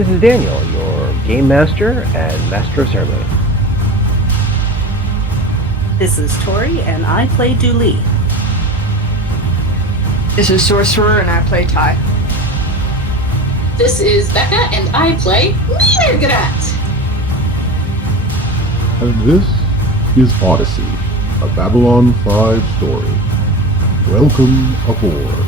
This is Daniel, your Game Master and Master of Ceremony. This is Tori, and I play Dooley. This is Sorcerer, and I play Ty. This is Becca, and I play Niedergrat. And this is Odyssey, a Babylon 5 story. Welcome aboard.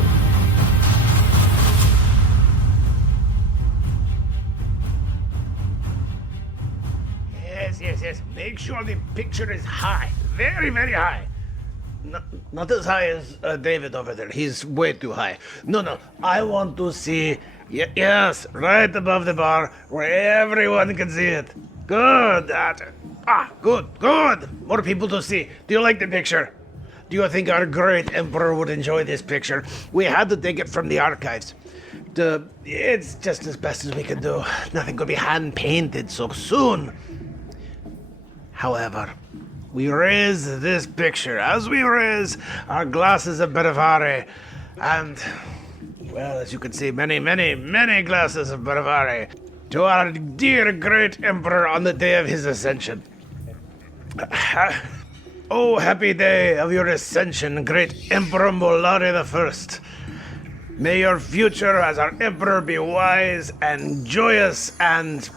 Yes. Make sure the picture is high. Very, very high. Not as high as David over there. He's way too high. No. I want to see... yes, right above the bar where everyone can see it. Good. Good. More people to see. Do you like the picture? Do you think our great emperor would enjoy this picture? We had to take it from the archives. It's just as best as we could do. Nothing could be hand-painted so soon. However, we raise this picture as we raise our glasses of Berevari, and, well, as you can see, many glasses of Berevari to our dear great emperor on the day of his ascension. Oh, happy day of your ascension, great Emperor Molari I. May your future as our emperor be wise and joyous and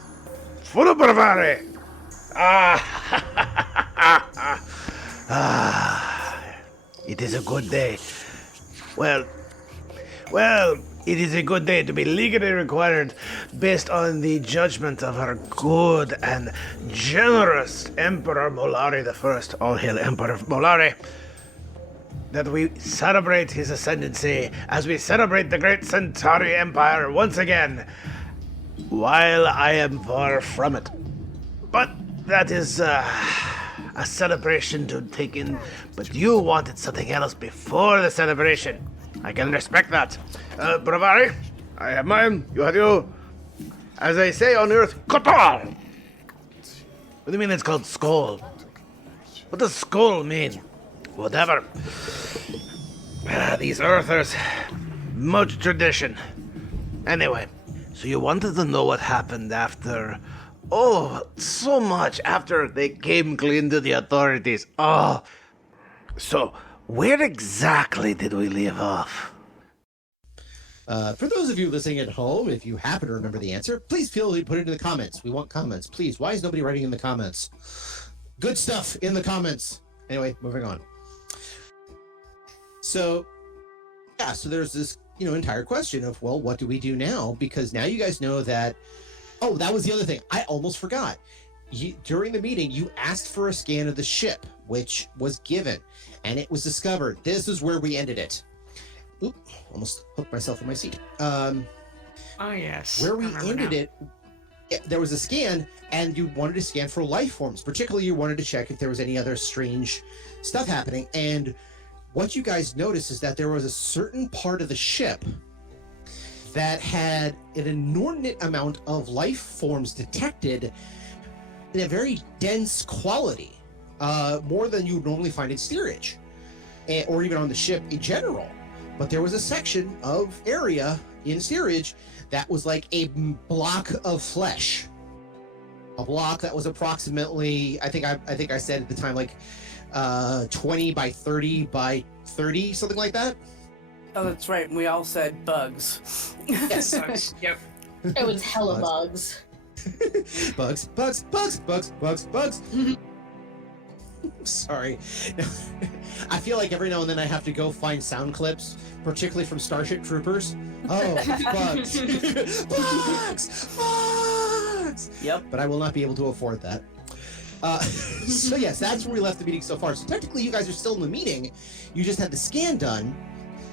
full of Berevari. It is a good day. Well, it is a good day to be legally required based on the judgment of our good and generous Emperor Molari I, all hail Emperor Molari, that we celebrate his ascendancy as we celebrate the great Centauri Empire once again, while I am far from it. But that is a celebration to take in, but you wanted something else before the celebration. I can respect that. Bravari, I have mine, you have you. As they say on Earth, Kotal! What do you mean it's called skull? What does skull mean? Whatever. These Earthers, much tradition. Anyway, so you wanted to know what happened after... Oh, so much after they came clean to the authorities. Oh, so where exactly did we leave off? For those of you listening at home, if you happen to remember the answer, please feel free to put it in the comments. We want comments, please. Why is nobody writing in the comments? Good stuff in the comments. Anyway, moving on. So there's this, entire question of, well, what do we do now? Because now you guys know that. Oh, that was the other thing. I almost forgot. During the meeting, you asked for a scan of the ship, which was given, and it was discovered. This is where we ended it. Oop, almost hooked myself in my seat. Oh, yes. Where we ended it, there was a scan, and you wanted to scan for life forms. Particularly, you wanted to check if there was any other strange stuff happening. And what you guys noticed is that there was a certain part of the ship that had an inordinate amount of life forms detected in a very dense quality, more than you would normally find in steerage, or even on the ship in general. But there was a section of area in steerage that was like a block of flesh, a block that was approximately, I think I said at the time, like 20 by 30 by 30, something like that. Oh, that's right. We all said bugs. Yes. Yep. It was hella bugs. Bugs. Sorry. I feel like every now and then I have to go find sound clips, particularly from Starship Troopers. Oh, bugs. Bugs! Yep. But I will not be able to afford that. So yes, that's where we left the meeting so far. So technically you guys are still in the meeting. You just had the scan done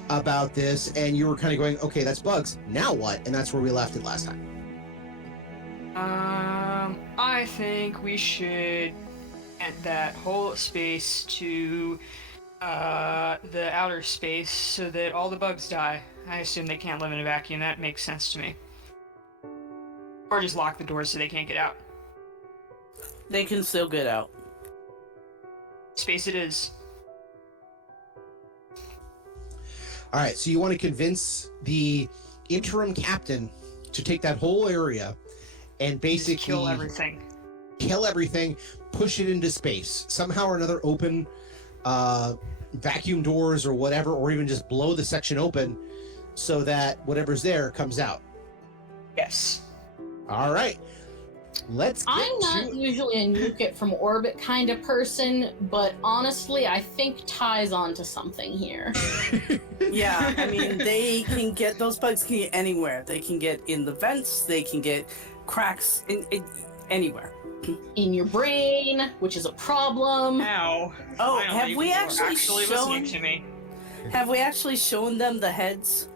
about this, and you were kind of going, okay, that's bugs. Now what? And that's where we left it last time. I think we should add that whole space to the outer space so that all the bugs die. I assume they can't live in a vacuum. That makes sense to me. Or just lock the doors so they can't get out. They can still get out. Space it is. All right, so you want to convince the interim captain to take that whole area and basically Just kill everything. Kill everything, push it into space. Somehow or another open vacuum doors or whatever, or even just blow the section open so that whatever's there comes out. Yes. All right. Let's get I'm not usually a nuke it from orbit kind of person, but honestly, I think Ty's onto something here. Yeah, I mean, they can get, those bugs can get anywhere. They can get in the vents, they can get cracks in anywhere. In your brain, which is a problem. Ow. Oh, Finally, have we people are actually listening shown, to me? have we actually shown them the heads?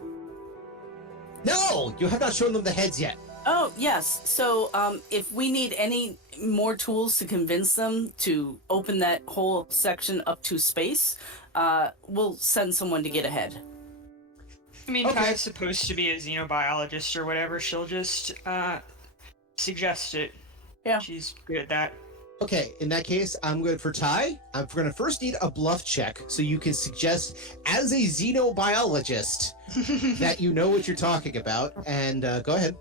No, you have not shown them the heads yet. Oh, yes. So, if we need any more tools to convince them to open that whole section up to space, we'll send someone to get ahead. I mean, Okay. Kai's supposed to be a xenobiologist or whatever. She'll just suggest it. Yeah. She's good at that. Okay, in that case, I'm good for Ty. I'm going to first need a bluff check so you can suggest, as a xenobiologist, that you know what you're talking about. And go ahead.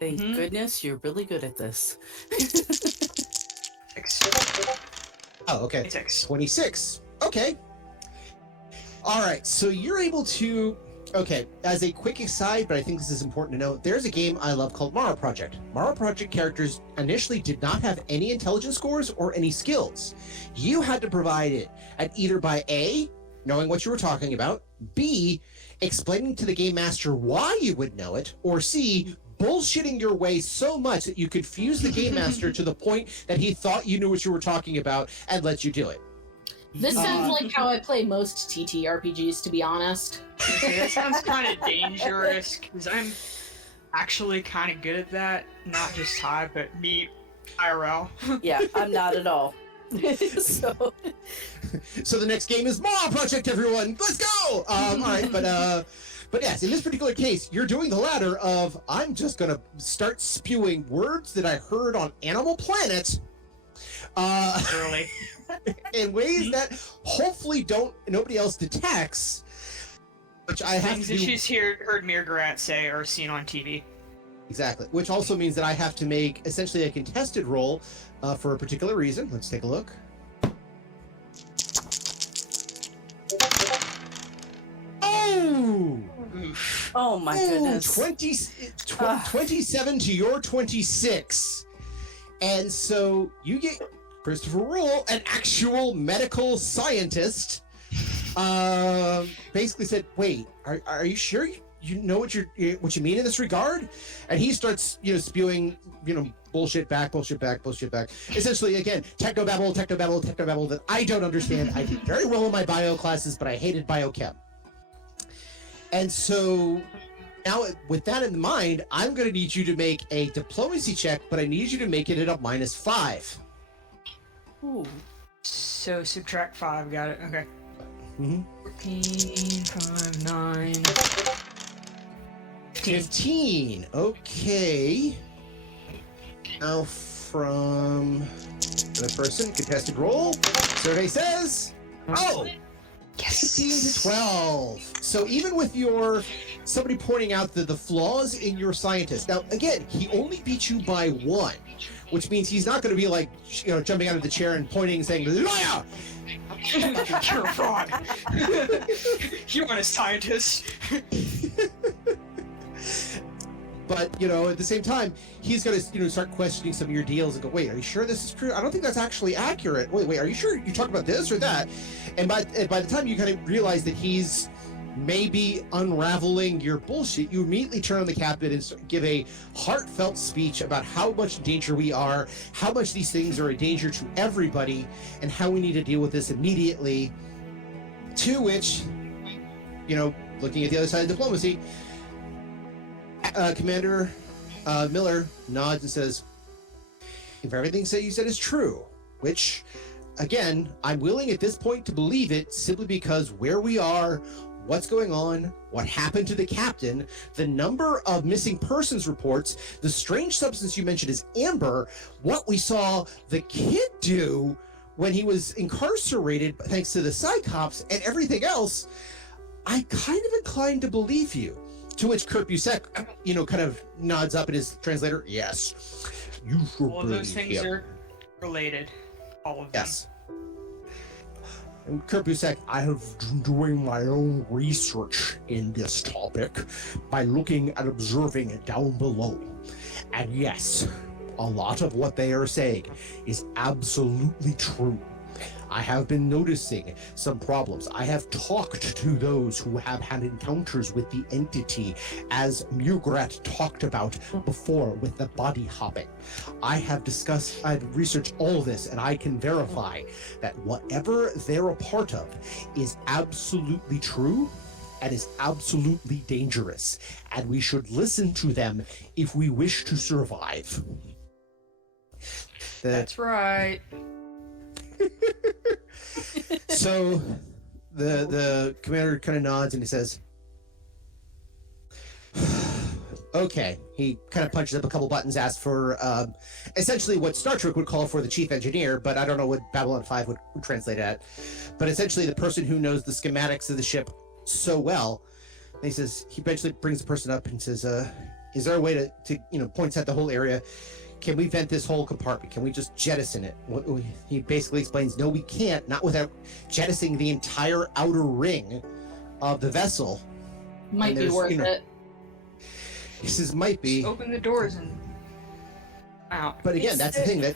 Thank goodness you're really good at this. 6. Oh, okay. 6. 26. Okay. All right, so you're able to... Okay, as a quick aside, but I think this is important to know, there's a game I love called Mara Project. Mara Project characters initially did not have any intelligence scores or any skills. You had to provide it at either by A, knowing what you were talking about, B, explaining to the game master why you would know it, or C, bullshitting your way so much that you could fuse the game master to the point that he thought you knew what you were talking about and let you do it. This sounds like how I play most TTRPGs, to be honest. Okay, that sounds kind of dangerous, because I'm actually kind of good at that. Not just Ty, but me, IRL. Yeah, I'm not at all. So, So the next game is Mara Project, everyone. Let's go! All right, but yes, in this particular case, you're doing the latter of, I'm just going to start spewing words that I heard on Animal Planet Early. in ways that hopefully nobody else detects, which I have Things to that do. she's heard Mirgarat say or seen on TV. Exactly, which also means that I have to make essentially a contested roll for a particular reason. Let's take a look. Oh! oh my goodness. 27 to your 26. And so you get Christopher Rule, an actual medical scientist, basically said, wait, are you sure you know what you mean in this regard? And he starts, spewing, bullshit back. Essentially, again, technobabble that I don't understand. I did very well in my bio classes, but I hated biochem. And so now, with that in mind, I'm going to need you to make a diplomacy check, but I need you to make it at a -5. Ooh. So subtract 5, got it. Okay. Mm-hmm. 14, 5, 9. 15. Okay. Now from the person, contested roll. Survey says, oh, 15 to 12. So even with somebody pointing out the flaws in your scientist. Now, again, he only beat you by 1, which means he's not going to be like, jumping out of the chair and pointing and saying, liar! You're a fraud. You aren't a scientist. But, at the same time, he's going to, start questioning some of your deals and go, wait, are you sure this is true? I don't think that's actually accurate. Wait, are you sure you're talking about this or that? And by the time you kind of realize that he's maybe unraveling your bullshit, you immediately turn on the captain and give a heartfelt speech about how much in danger we are, how much these things are a danger to everybody, and how we need to deal with this immediately. To which, looking at the other side of diplomacy, Commander Miller nods and says, if everything you said is true, which, again, I'm willing at this point to believe it simply because where we are, what's going on, what happened to the captain, the number of missing persons reports, the strange substance you mentioned is amber, what we saw the kid do when he was incarcerated thanks to the psychops and everything else, I'm kind of inclined to believe you. To which Kurt Busek, kind of nods up at his translator. Yes. You should All of those bring things him. are related. All of them. Yes. And Kurt Busek, I have been doing my own research in this topic by looking and observing it down below. And yes, a lot of what they are saying is absolutely true. I have been noticing some problems. I have talked to those who have had encounters with the entity, as Mugrat talked about before with the body hopping. I've researched all this, and I can verify that whatever they're a part of is absolutely true and is absolutely dangerous, and we should listen to them if we wish to survive. That's right. So the commander kind of nods and he says, okay. He kind of punches up a couple buttons, asks for essentially what Star Trek would call for the chief engineer, but I don't know what Babylon 5 would translate it at. But essentially the person who knows the schematics of the ship so well. And he says, he eventually brings the person up and says, is there a way to points at the whole area? Can we vent this whole compartment? Can we just jettison it? He basically explains, no, we can't, not without jettisoning the entire outer ring of the vessel. Might be worth it. He says, might be. Just open the doors and out. But again, that's the thing, that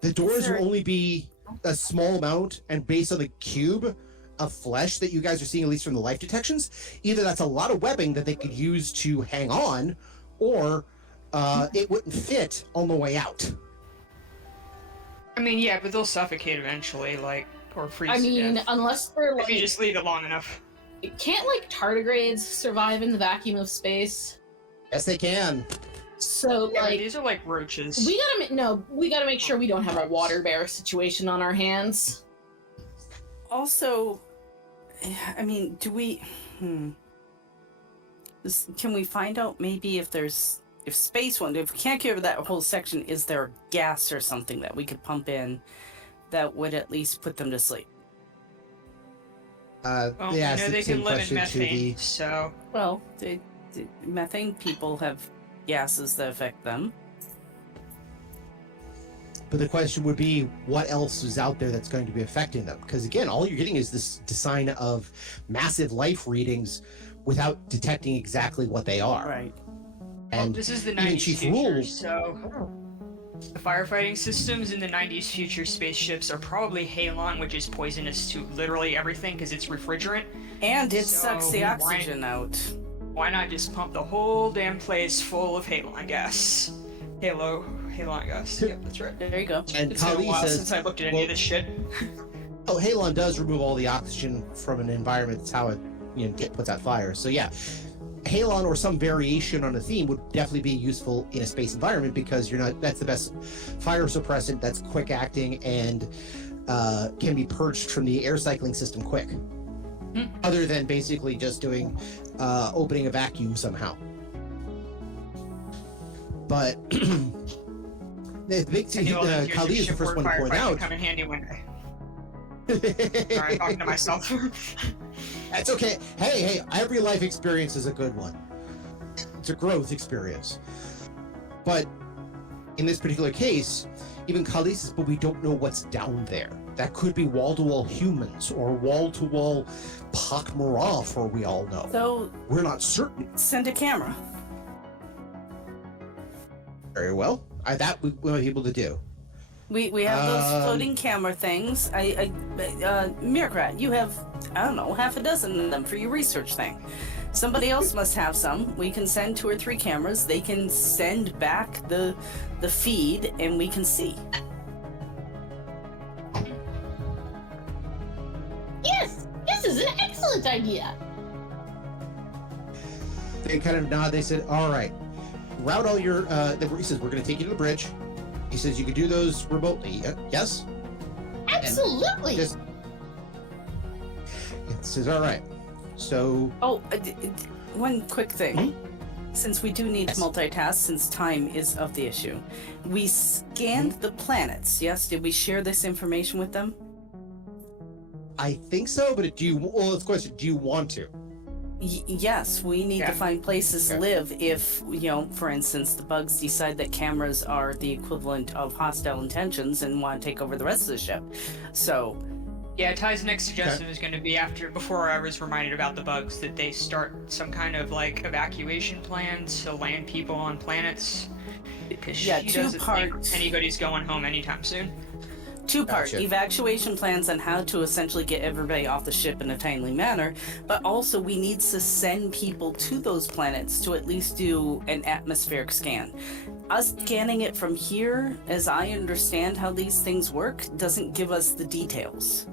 the doors will only be a small amount, and based on the cube of flesh that you guys are seeing, at least from the life detections, either that's a lot of webbing that they could use to hang on, or it wouldn't fit on the way out. I mean, yeah, but they'll suffocate eventually, or freeze to death. Unless they're if you just leave it long enough. Can't tardigrades survive in the vacuum of space? Yes, they can. So Yeah, but these are like roaches. we gotta make sure we don't have a water bear situation on our hands. Also, I mean, do we? Can we find out maybe if space one, if we can't get over that whole section, is there gas or something that we could pump in that would at least put them to sleep? Well, yeah, they can live in methane, so... Well, the methane people have gases that affect them. But the question would be, what else is out there that's going to be affecting them? Because again, all you're getting is this design of massive life readings without detecting exactly what they are. Right. And this is the even 90s Chief future, Rule- so... The firefighting systems in the 90s future spaceships are probably halon, which is poisonous to literally everything because it's refrigerant. And it So sucks the oxygen out. Why not just pump the whole damn place full of halon gas? Halon gas. Yep, that's right. There you go. And It's been a Kali while says, since I looked at any of this shit. oh, halon does remove all the oxygen from an environment. It's how it puts out fire. So yeah, halon or some variation on a theme would definitely be useful in a space environment, because that's the best fire suppressant that's quick acting and can be purged from the air cycling system quick. Other than basically just doing opening a vacuum somehow. But the big thing, Kali is the first one to point out. Come in handy one day. Sorry, I'm talking to myself. That's okay. Hey, every life experience is a good one. It's a growth experience. But in this particular case, even Kali says, but we don't know what's down there. That could be wall-to-wall humans or wall-to-wall pak'ma'ra, for we all know. So we're not certain. send a camera. Very well. That we will be able to do. We have those floating camera things. Mirkrat, you have, I don't know, half a dozen of them for your research thing. Somebody else must have some. We can send 2 or 3 cameras. They can send back the feed, and we can see. Yes, this is an excellent idea. They kind of nod. They said, all right, route all your, he says, we're going to take you to the bridge. He says, you can do those remotely. Yes? Absolutely. It says, all right. So... Oh, one quick thing. Hmm? Since we do need to multitask, since time is of the issue. We scanned the planets, yes? Did we share this information with them? I think so, but let's question, do you want to? Yes, we need to Yeah. find places to live if, for instance, the bugs decide that cameras are the equivalent of hostile intentions and want to take over the rest of the ship. So, Yeah, Ty's next suggestion is going to be before I was reminded about the bugs, that they start some kind of like evacuation plans to land people on planets. Because she doesn't think anybody's going home anytime soon. two-part Gotcha. evacuation plans on how to essentially get everybody off the ship in a timely manner, but also we need to send people to those planets to at least do an atmospheric scan. Us scanning it from here, as I understand how these things work, doesn't give us the details.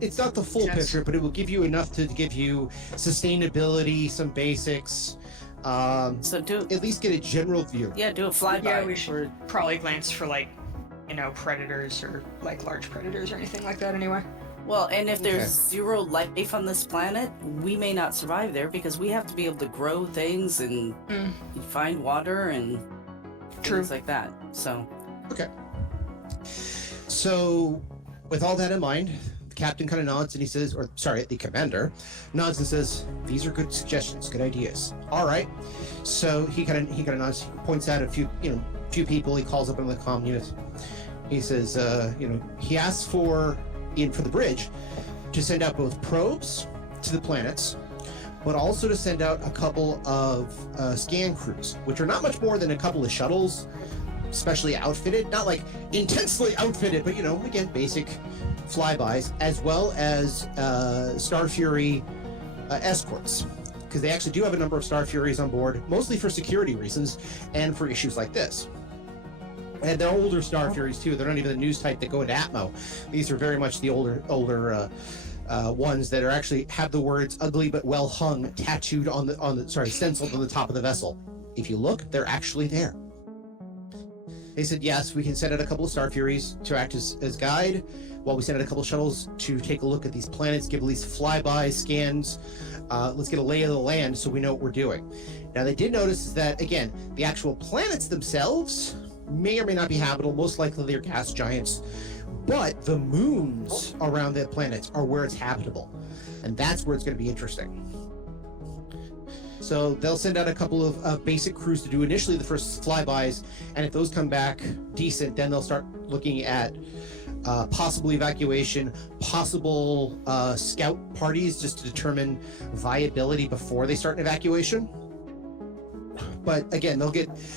It's not the full Yes. picture, but it will give you enough to give you sustainability, some basics. So At least get a general view. do a flyby. Yeah, we should probably glance for like, predators or like large predators or anything like that anyway. Well, and if there's Okay. zero life on this planet, we may not survive there because we have to be able to grow things and find water and things like that. So, Okay. So, with all that in mind, the captain kind of nods and he says, the commander nods and says, "These are good suggestions, good ideas. All right." So he kind of nods, he points out a few people. He calls up on the comm unit. He says, he asks for the bridge to send out both probes to the planets, but also to send out a couple of scan crews, which are not much more than a couple of shuttles, specially outfitted, not like intensely outfitted, but again, basic flybys, as well as Star Fury escorts, because they actually do have a number of Star Furies on board, mostly for security reasons and for issues like this. And they're older Star Furies too. They're not even the news type that go into Atmo. These are very much the older ones that are actually have the words "ugly but well hung" tattooed stenciled on the top of the vessel. If you look, they're actually there. They said, yes, we can send out a couple of Star Furies to act as guide, while we send out a couple of shuttles to take a look at these planets, give at least flybys, scans. Let's get a lay of the land so we know what we're doing. Now, they did notice that, again, the actual planets themselves may or may not be habitable. Most likely they're gas giants. But the moons around the planets are where it's habitable. And that's where it's going to be interesting. So they'll send out a couple of basic crews to do initially the first flybys, and if those come back decent, then they'll start looking at possible evacuation, possible scout parties just to determine viability before they start an evacuation. But again,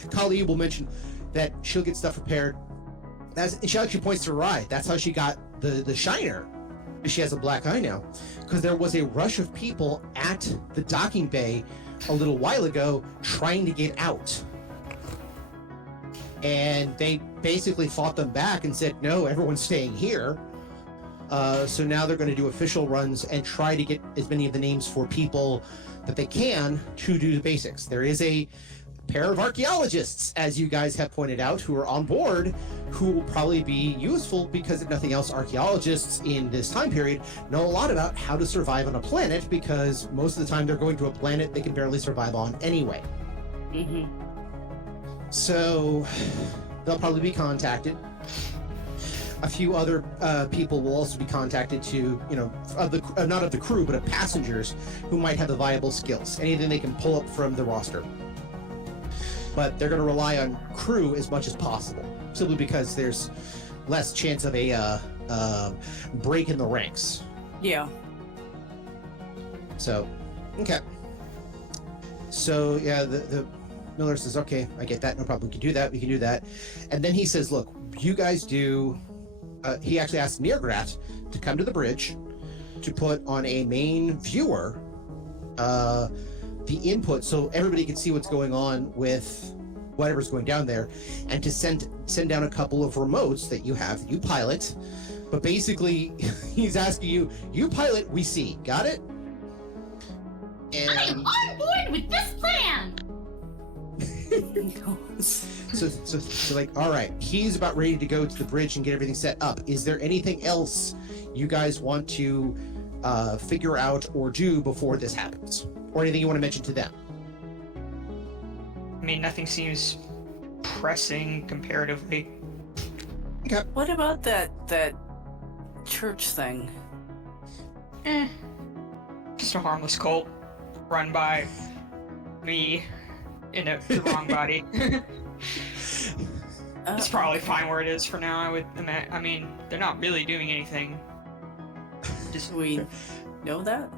Kali will mention that she'll get stuff prepared. She actually points to Rai. That's how she got the shiner. She has a black eye now, because there was a rush of people at the docking bay a little while ago trying to get out, and they basically fought them back and said, no, everyone's staying here. So now they're going to do official runs and try to get as many of the names for people that they can to do the basics. There is a pair of archaeologists, as you guys have pointed out, who are on board, who will probably be useful because, if nothing else, archaeologists in this time period know a lot about how to survive on a planet, because most of the time they're going to a planet they can barely survive on anyway. Mm-hmm. So they'll probably be contacted. A few other people will also be contacted to, not of the crew, but of passengers who might have the viable skills, anything they can pull up from the roster. But they're going to rely on crew as much as possible, simply because there's less chance of a break in the ranks. Yeah. So, okay. So, yeah, the Miller says, okay, I get that, no problem, we can do that. And then he says, look, you guys do... he actually asked Neergrat to come to the bridge to put on a main viewer the input so everybody can see what's going on with whatever's going down there, and to send down a couple of remotes that you pilot. But basically, he's asking you pilot, we see. Got it? And I'm on board with this plan! so like, all right, he's about ready to go to the bridge and get everything set up. Is there anything else you guys want to figure out or do before this happens? Or anything you want to mention to them? I mean, nothing seems pressing comparatively. Okay. What about that church thing? Just a harmless cult. run by me in the wrong body. It's probably fine where it is for now. I would imagine. I mean, they're not really doing anything. Just We know that?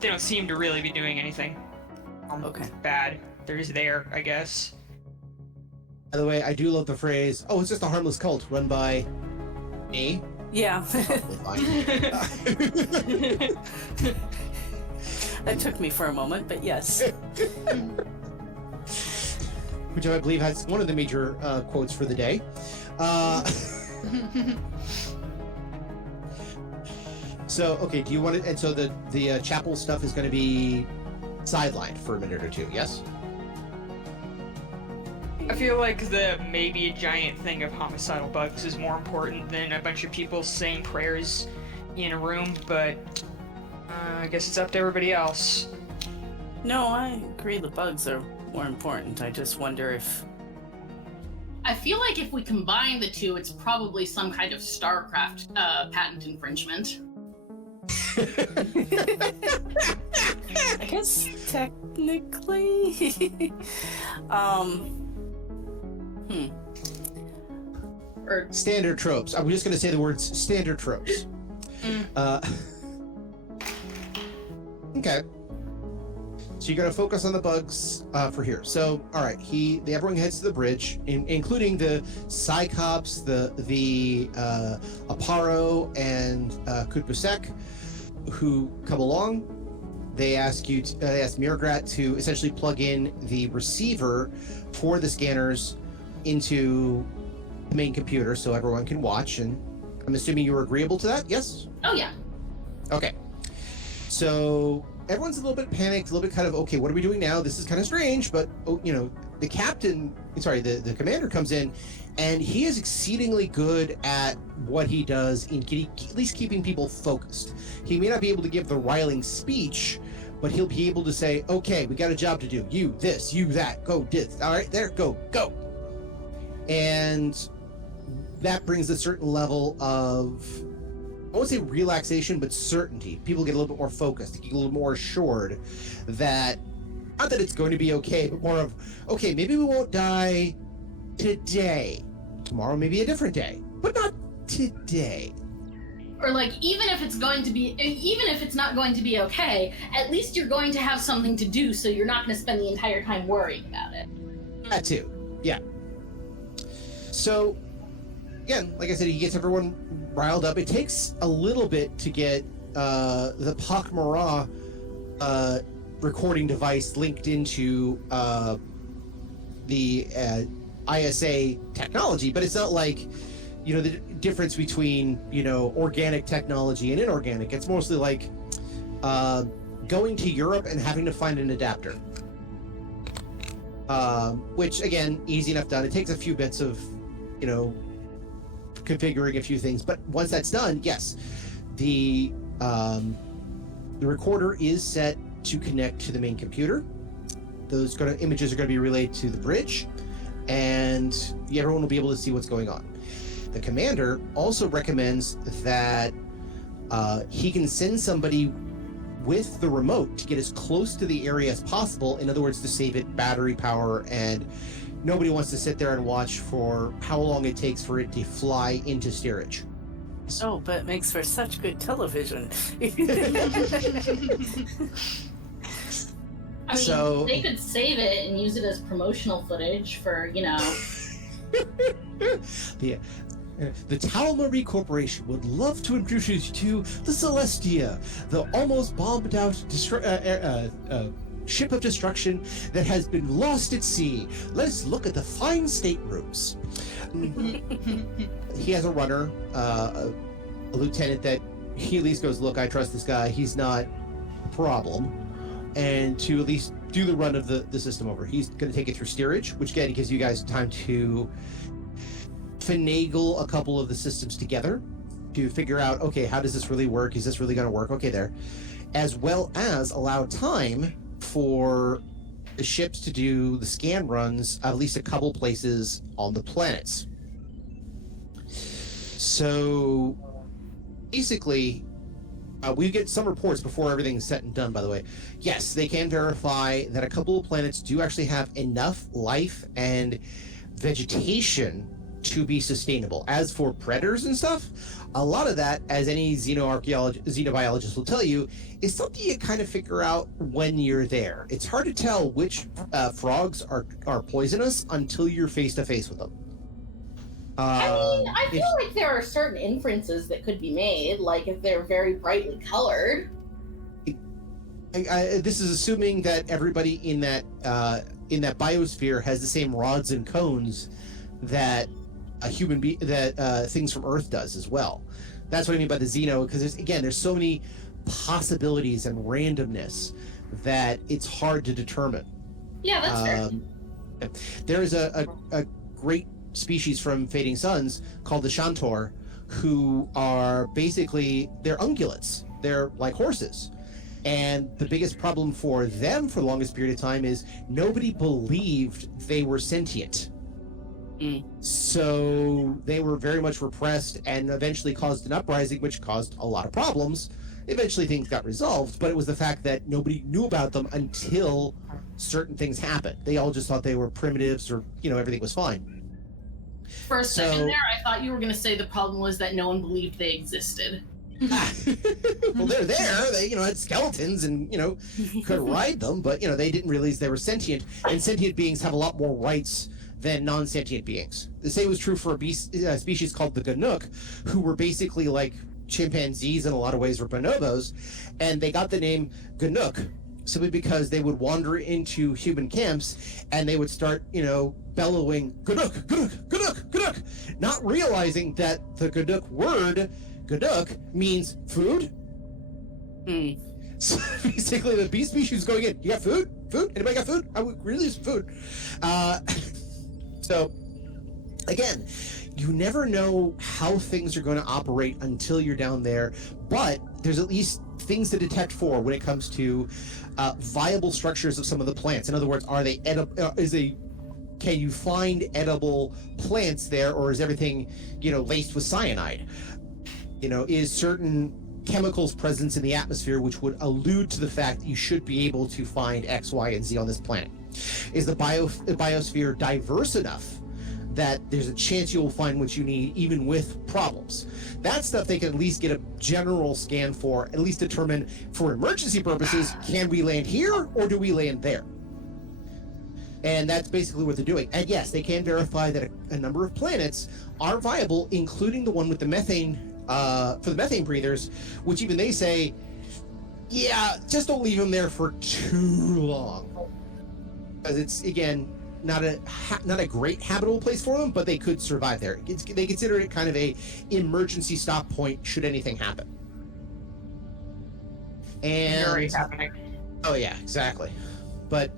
they don't seem to really be doing anything. Okay. Bad. They're just there, I guess. By the way, I do love the phrase, "Oh, it's just a harmless cult run by me." Yeah. Probably fine. That took me for a moment, but yes. Which I believe has one of the major quotes for the day. So, okay, do you want to... And so the chapel stuff is going to be sidelined for a minute or two, yes? I feel like the maybe a giant thing of homicidal bugs is more important than a bunch of people saying prayers in a room, but I guess it's up to everybody else. No, I agree the bugs are more important. I just wonder if... I feel like if we combine the two, it's probably some kind of StarCraft patent infringement. I guess technically... Or Standard tropes. I'm just going to say the words standard tropes. Okay. So you're going to focus on the bugs for here. So, all right, everyone heads to the bridge, including the Cyclops, the Aparo, and Kutbusek, who come along. They ask Miragrat to essentially plug in the receiver for the scanners into the main computer so everyone can watch. And I'm assuming you were agreeable to that, yes? oh yeah. Okay. So everyone's a little bit panicked, a little bit kind of, okay, what are we doing now? This is kind of strange, but, the commander comes in, and he is exceedingly good at what he does in at least keeping people focused. He may not be able to give the riling speech, but he'll be able to say, okay, we got a job to do. You this, you that, go this. All right, there, go. And that brings a certain level of, I won't say relaxation, but certainty. People get a little bit more focused, they get a little more assured that, not that it's going to be okay, but more of, okay, maybe we won't die today. Tomorrow may be a different day, but not today. Or like, even if it's not going to be okay, at least you're going to have something to do, so you're not going to spend the entire time worrying about it. That too, yeah. So, again, like I said, he gets everyone riled up. It takes a little bit to get the pak'ma'ra recording device linked into the ISA technology, but it's not like, the difference between, organic technology and inorganic. It's mostly like going to Europe and having to find an adapter. Which, again, easy enough done. It takes a few bits of, configuring a few things. But once that's done, yes, the recorder is set to connect to the main computer. Those images are going to be relayed to the bridge, and everyone will be able to see what's going on. The commander also recommends that he can send somebody with the remote to get as close to the area as possible. In other words, to save it battery power, and nobody wants to sit there and watch for how long it takes for it to fly into steerage. Oh, but it makes for such good television. I mean, So- they could save it and use it as promotional footage for, The Talmarie Corporation would love to introduce you to the Celestia, the almost bombed out ship of destruction that has been lost at sea. Let's look at the fine staterooms. He has a runner, a lieutenant that he at least goes, look, I trust this guy. He's not a problem. And to at least do the run of the system over. He's going to take it through steerage, which again gives you guys time to finagle a couple of the systems together to figure out, okay, how does this really work? Is this really going to work? Okay, there. As well as allow time for the ships to do the scan runs at least a couple places on the planets. So basically, We get some reports before everything's said and done, by the way. Yes, they can verify that a couple of planets do actually have enough life and vegetation to be sustainable. As for predators and stuff, a lot of that, as any xenobiologist will tell you, is something you kind of figure out when you're there. It's hard to tell which frogs are poisonous until you're face to face with them. I feel like there are certain inferences that could be made, like if they're very brightly colored. This is assuming that everybody in that biosphere has the same rods and cones that things from Earth does as well. That's what I mean by the Xeno, because there's so many possibilities and randomness that it's hard to determine. Yeah, that's fair. There is a great species from Fading Suns called the Shantor, who are basically, they're ungulates. They're like horses. And the biggest problem for them for the longest period of time is nobody believed they were sentient. So they were very much repressed and eventually caused an uprising, which caused a lot of problems. Eventually things got resolved, but it was the fact that nobody knew about them until certain things happened. They all just thought they were primitives, or everything was fine. For a second there, I thought you were going to say the problem was that no one believed they existed. Well, they're there. They, had skeletons and, could ride them, but, they didn't realize they were sentient. And sentient beings have a lot more rights than non-sentient beings. The same was true for a species called the Ganook, who were basically like chimpanzees in a lot of ways, or bonobos, and they got the name Ganook simply because they would wander into human camps and they would start, bellowing, Ganook, Ganook, Ganook, Ganook, not realizing that the Ganook word, Ganook, means food. So basically the bee species going in, you got food? Food? Anybody got food? I would really use food. So, again, you never know how things are going to operate until you're down there, but there's at least things to detect for when it comes to viable structures of some of the plants. In other words, are they can you find edible plants there, or is everything, laced with cyanide? Is certain chemicals present in the atmosphere which would allude to the fact that you should be able to find X, Y, and Z on this planet? Is the biosphere diverse enough that there's a chance you will find what you need even with problems? That stuff they can at least get a general scan for, at least determine for emergency purposes, can we land here or do we land there? And that's basically what they're doing. And yes, they can verify that a number of planets are viable, including the one with the methane, for the methane breathers, which even they say, yeah, just don't leave them there for too long. Because it's, again, not a great habitable place for them, but they could survive there. They consider it kind of a emergency stop point should anything happen. And Very happening. oh yeah, exactly. But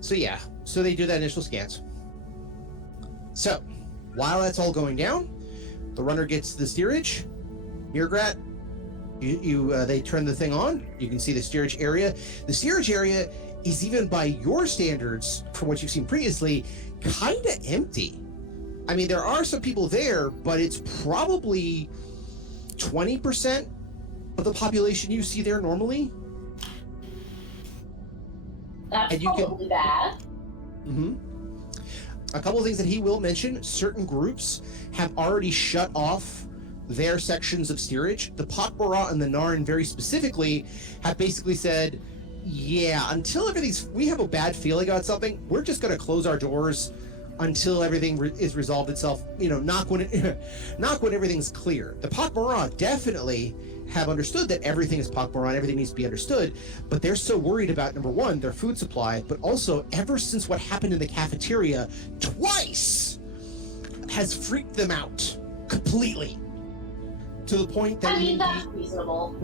so they do that initial scans. So while that's all going down, the runner gets the steerage. Mirgrat, they turn the thing on. You can see the steerage area. The steerage area is, even by your standards, from what you've seen previously, kind of empty. I mean, there are some people there, but it's probably 20% of the population you see there normally. That's probably bad. A couple of things that he will mention: certain groups have already shut off their sections of steerage. The pak'ma'ra and the Narn, very specifically, have basically said, yeah, until we have a bad feeling about something, we're just going to close our doors until everything is resolved itself. Knock when everything's clear. The pak'ma'ra definitely have understood that everything is pak'ma'ra and everything needs to be understood, but they're so worried about, number one, their food supply, but also ever since what happened in the cafeteria twice has freaked them out completely, to the point that that's reasonable.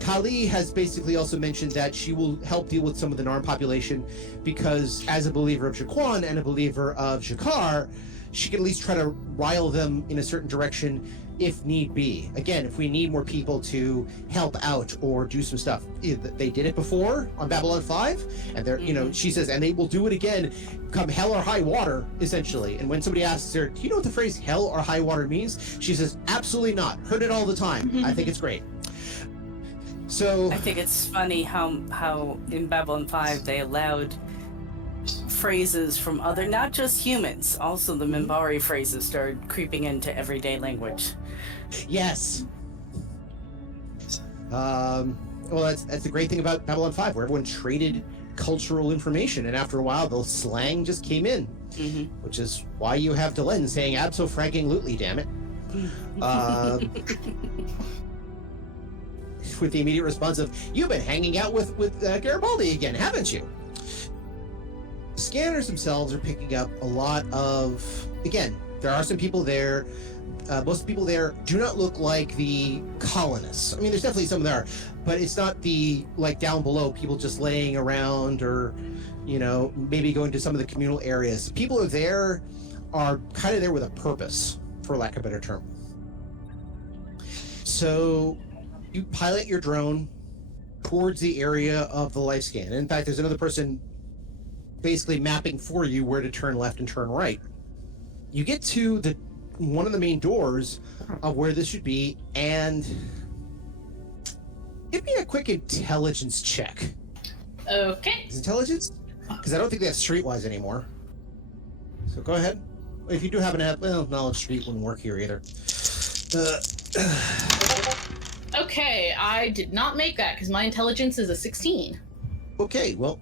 Kali has basically also mentioned that she will help deal with some of the Narn population because, as a believer of Jaquan and a believer of Jakar, she can at least try to rile them in a certain direction, if need be. Again, if we need more people to help out or do some stuff. They did it before on Babylon 5, and they're, she says, and they will do it again come hell or high water, essentially. And when somebody asks her, do you know what the phrase hell or high water means? She says, absolutely not. Heard it all the time. I think it's great. So I think it's funny how in Babylon 5 they allowed phrases from other, not just humans, also the Minbari phrases started creeping into everyday language. Yes. Well, that's the great thing about Babylon 5, where everyone traded cultural information, and after a while, the slang just came in, which is why you have Lynn saying "abso-franking-lutely," damn it. With the immediate response of, "You've been hanging out with Garibaldi again, haven't you?" Scanners themselves are picking up a lot of. Again, there are some people there. Most people there do not look like the colonists. I mean, there's definitely some there, but it's not the, like, down below, people just laying around or, maybe going to some of the communal areas. People are kind of there with a purpose, for lack of a better term. So you pilot your drone towards the area of the life scan. In fact, there's another person basically mapping for you where to turn left and turn right. You get to one of the main doors of where this should be, and give me a quick intelligence check. Okay. Is intelligence? Because I don't think they have streetwise anymore. So go ahead. If you do happen to have, knowledge street wouldn't work here either. Okay, I did not make that because my intelligence is a 16. Okay, well.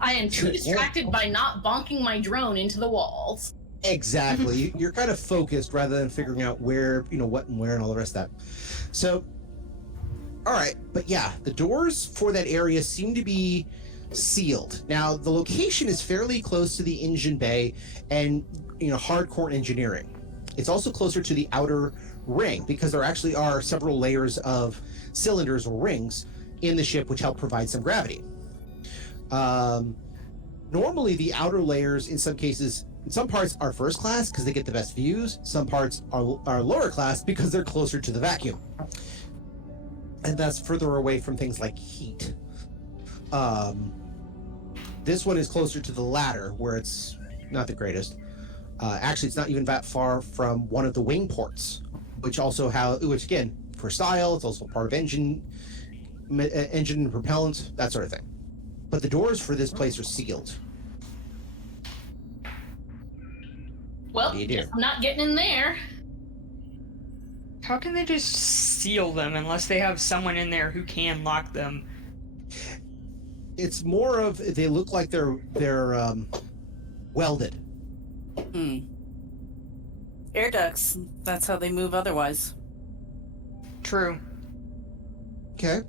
I am too distracted by not bonking my drone into the walls. Exactly. You're kind of focused rather than figuring out where, what and where and all the rest of that. So, all right. But yeah, the doors for that area seem to be sealed. Now, the location is fairly close to the engine bay and, hardcore engineering. It's also closer to the outer ring because there actually are several layers of cylinders or rings in the ship which help provide some gravity. Normally, the outer layers, in some parts are first class because they get the best views. Some parts are lower class because they're closer to the vacuum. And that's further away from things like heat. This one is closer to the latter, where it's not the greatest. Actually, it's not even that far from one of the wing ports, which again, for style, it's also part of engine and propellant, that sort of thing. But the doors for this place are sealed. Well, I'm not getting in there. How can they just seal them unless they have someone in there who can lock them? It's more of they look like they're welded. Air ducts. That's how they move otherwise. True. Okay.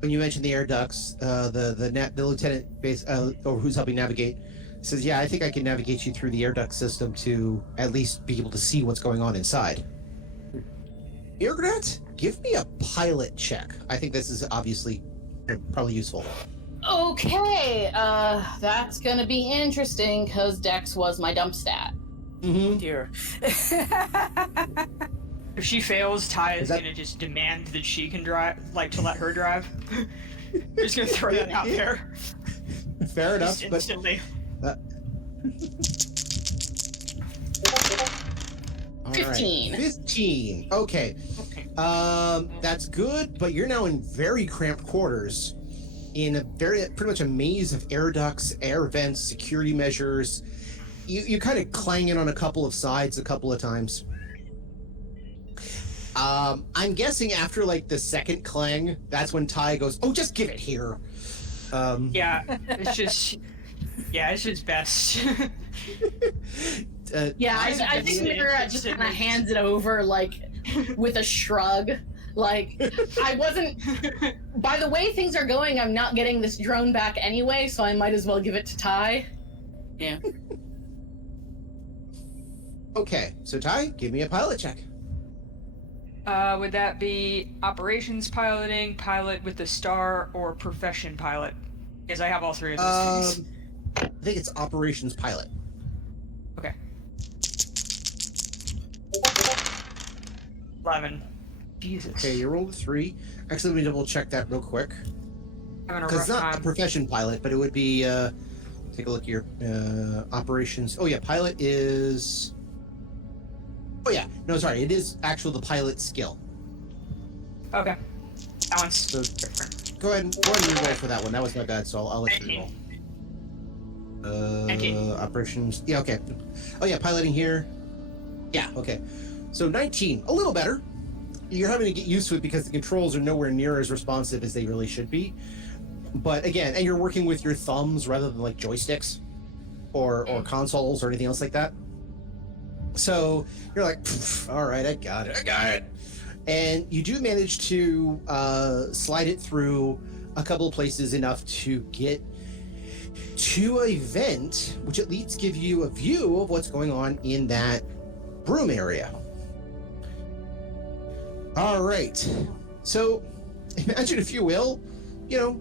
When you mentioned the air ducts, the lieutenant or who's helping navigate says, "Yeah, I think I can navigate you through the air duct system to at least be able to see what's going on inside." Irgrat, give me a pilot check. I think this is obviously probably useful. Okay, that's gonna be interesting because Dex was my dump stat. Dear. If she fails, Ty is gonna just demand that she can drive, to let her drive. Just gonna throw that out there. Fair enough, Just but instantly. all 15. Right. 15. Okay. That's good, but you're now in very cramped quarters, in pretty much a maze of air ducts, air vents, security measures. You kind of clang in on a couple of sides a couple of times. I'm guessing after the second clang, that's when Ty goes, "Oh, just give it here." It's just best. I think Vera just kind of hands it over with a shrug. I wasn't. By the way things are going, I'm not getting this drone back anyway, so I might as well give it to Ty. Yeah. Okay, so Ty, give me a pilot check. Would that be operations piloting, pilot with the star, or profession pilot? Because I have all three of those things. I think it's operations pilot. Okay. 11. Jesus. Okay, you rolled a 3. Actually, let me double check that real quick. Having a Because rough it's not a time. profession pilot, but it would be, take a look at your operations. Oh, yeah, pilot is... Oh, yeah. No, sorry. It is actual the pilot skill. Okay. That one's So different. go ahead and re-roll for that one. That was my bad, so I'll let you roll. 19. Operations. Yeah, okay. Oh, yeah, piloting here. Yeah, okay. So 19. A little better. You're having to get used to it because the controls are nowhere near as responsive as they really should be. But again, and you're working with your thumbs rather than like joysticks or consoles or anything else like that. So you're like, all right, I got it. And you do manage to slide it through a couple of places enough to get to a vent, which at least give you a view of what's going on in that room area. All right. So imagine, if you will,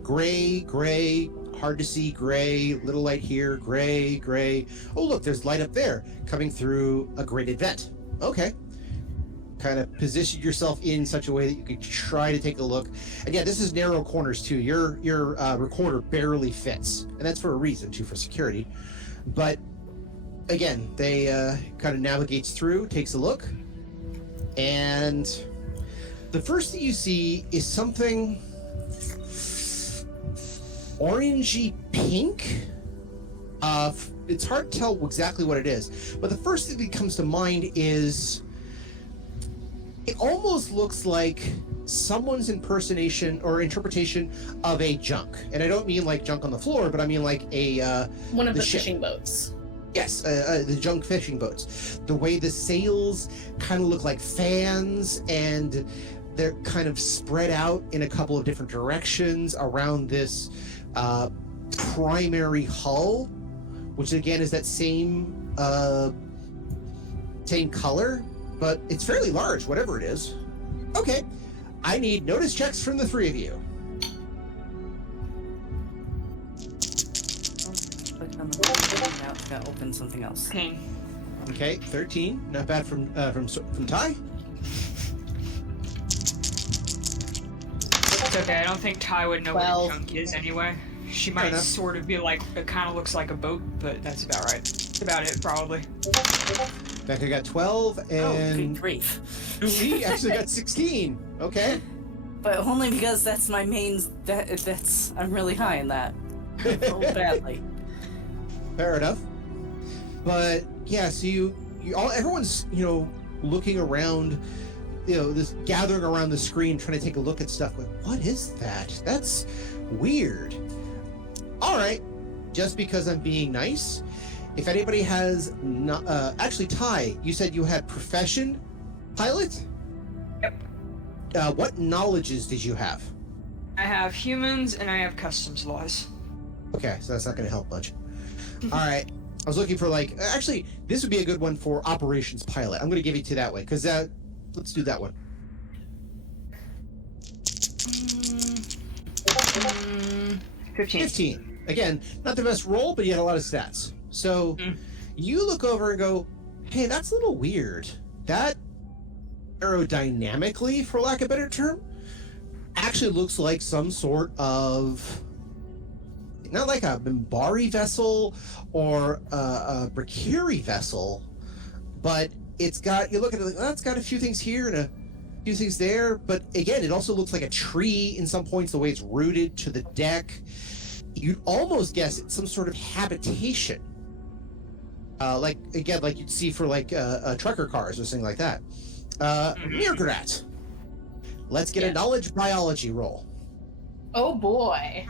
gray, hard to see gray, little light here, gray. Oh, look, there's light up there coming through a grated vent. Okay. Kind of position yourself in such a way that you can try to take a look. And yeah, this is narrow corners too. Your recorder barely fits, and that's for a reason too, for security. But again, they kind of navigates through, takes a look, and the first thing you see is something orangey pink. It's hard to tell exactly what it is, but the first thing that comes to mind is it almost looks like someone's impersonation or interpretation of a junk. And I don't mean like junk on the floor, but I mean like one of the ship. fishing boats. Yes, the junk fishing boats. The way the sails kind of look like fans, and they're kind of spread out in a couple of different directions around this primary hull, which again is that same color, but it's fairly large, whatever it is. Okay, I need notice checks from the three of you. Click on the button. Now it's gonna open something else. Okay, 13. Not bad from Ty. It's okay. I don't think Ty would know 12. what a junk is anyway. She might enough. sort of be like, it kind of looks like a boat, but that's about right. That's about it, probably. Becca got 12, Oh, good and grief. we actually got 16. Okay. But only because that's my main. That's I'm really high in that. Oh, badly. Fair enough. But yeah, so everyone's looking around, this gathering around the screen, trying to take a look at stuff. Like, what is that? That's weird. All right, just because I'm being nice, if anybody has not, actually, Ty, you said you had profession pilot. Yep. What knowledges did you have? I have humans and I have customs laws. Okay, so that's not going to help much. All right. I was looking for actually, this would be a good one for operations pilot. I'm going to give you to that way because let's do that one. 15. Again, not the best roll, but you had a lot of stats. So you look over and go, hey, that's a little weird. That aerodynamically, for lack of a better term, actually looks like some sort of, not like a Mimbari vessel or a Brakiri vessel, but it's got, you look at it like, well, it's got a few things here and a few things there, but again, it also looks like a tree in some points, the way it's rooted to the deck. You'd almost guess it's some sort of habitation. Like you'd see for trucker cars or something like that. Mirgrat, let's get a knowledge biology roll. Oh boy.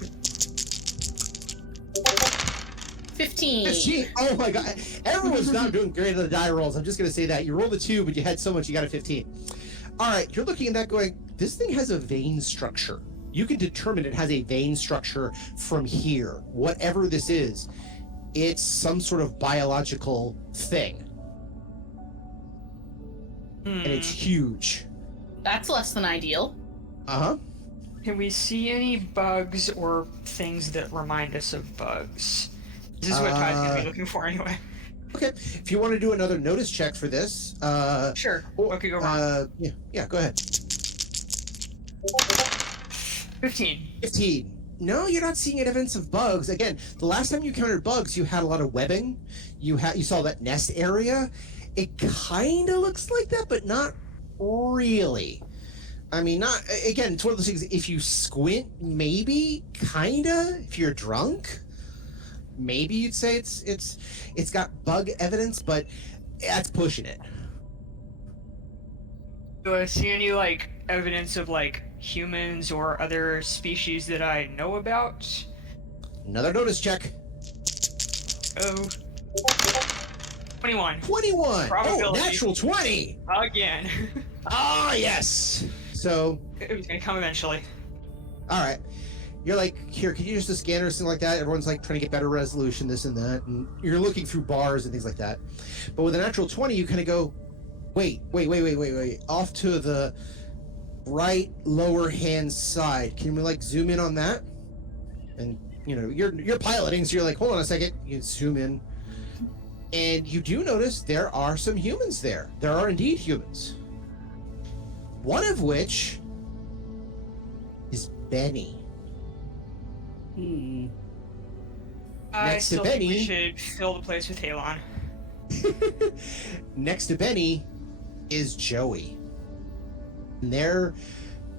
15. 15. Oh my god. Everyone's not doing great at the die rolls. I'm just going to say that. You rolled a 2, but you had so much, you got a 15. All right, you're looking at that going, this thing has a vein structure. You can determine it has a vein structure from here. Whatever this is, it's some sort of biological thing. And it's huge. That's less than ideal. Uh-huh. Can we see any bugs or things that remind us of bugs? This is what Ty's gonna be looking for anyway. Okay. If you want to do another notice check for this, Sure. or, What could go wrong? yeah, go ahead. 15. 15. No, you're not seeing evidence of bugs. Again, the last time you encountered bugs, you had a lot of webbing. You saw that nest area. It kind of looks like that, but not really. I mean, not again. It's one of those things. If you squint, maybe, kinda. If you're drunk, maybe you'd say it's got bug evidence, but that's pushing it. Do I see any, like, evidence of, like, humans or other species that I know about? Another notice check. Oh. 21. 21. Oh, Probability. natural 20. Again. Ah, yes. So, It was gonna come eventually. all right. You're like, here, can you just a scanner or something like that? Everyone's like trying to get better resolution, this and that, and you're looking through bars and things like that. But with a natural 20, you kind of go, wait. Off to the right lower hand side. Can we like zoom in on that? And you know, you're piloting, so you're like, hold on a second. You zoom in, and you do notice there are some humans there. There are indeed humans. One of which is Benny. I Next to still think we Benny. should fill the place with Halon. Next to Benny is Joey. And they're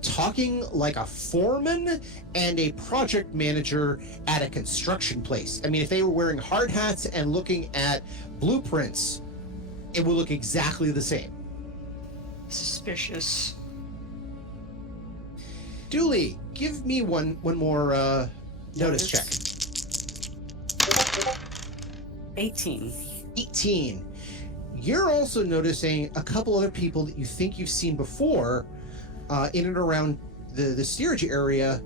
talking like a foreman and a project manager at a construction place. I mean, if they were wearing hard hats and looking at blueprints, it would look exactly the same. Suspicious. Dooley, give me one more notice check. 18. 18. You're also noticing a couple other people that you think you've seen before in and around the steerage area